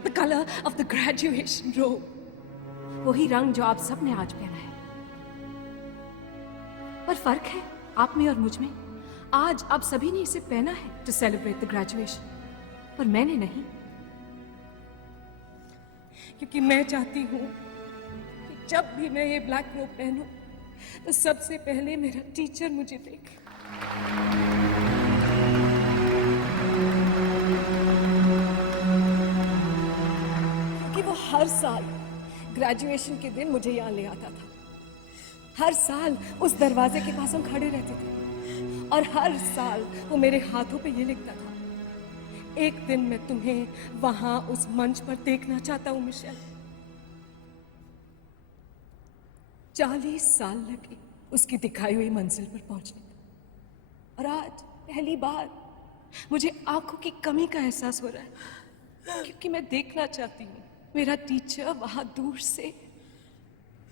the color of the graduation robe. वही रंग जो आप सबने आज पहना है. पर फर्क है आप में और मुझ में. आज आप सभी ने इसे पहना है to celebrate the graduation, पर मैंने नहीं. क्योंकि मैं चाहती हूं कि जब भी मैं ये ब्लैक रोब पहनूं तो सबसे पहले मेरा टीचर मुझे देखे. क्योंकि वो हर साल ग्रेजुएशन के दिन मुझे यहाँ ले आता था. हर साल उस दरवाजे के पास हम खड़े रहते थे और हर साल वो मेरे हाथों पे ये लिखता था, एक दिन मैं तुम्हें वहां उस मंच पर देखना चाहता हूं मिशेल. 40 साल लगे उसकी दिखाई हुई मंजिल पर पहुंचने और आज पहली बार मुझे आंखों की कमी का एहसास हो रहा है. क्योंकि मैं देखना चाहती हूँ मेरा टीचर वहां दूर से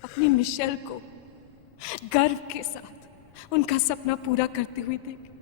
अपनी मिशेल को गर्व के साथ उनका सपना पूरा करते हुए देखे.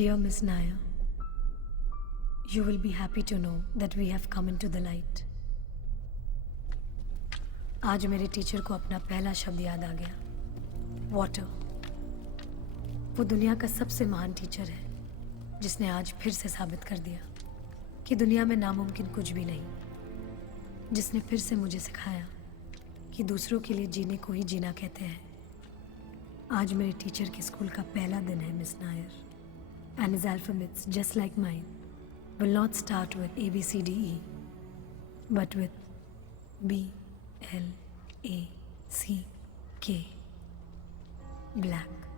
Dear Miss Nair, you will be happy to know that we have come into the light. आज मेरे टीचर को अपना पहला शब्द याद आ गया, वाटर। वो दुनिया का सबसे महान टीचर है जिसने आज फिर से साबित कर दिया कि दुनिया में नामुमकिन कुछ भी नहीं, जिसने फिर से मुझे सिखाया कि दूसरों के लिए जीने को ही जीना कहते हैं। आज मेरे टीचर के स्कूल का पहला दिन है, मिस Nair, and his alphabets, just like mine, will not start with A, B, C, D, E, but with B, L, A, C, K. Black.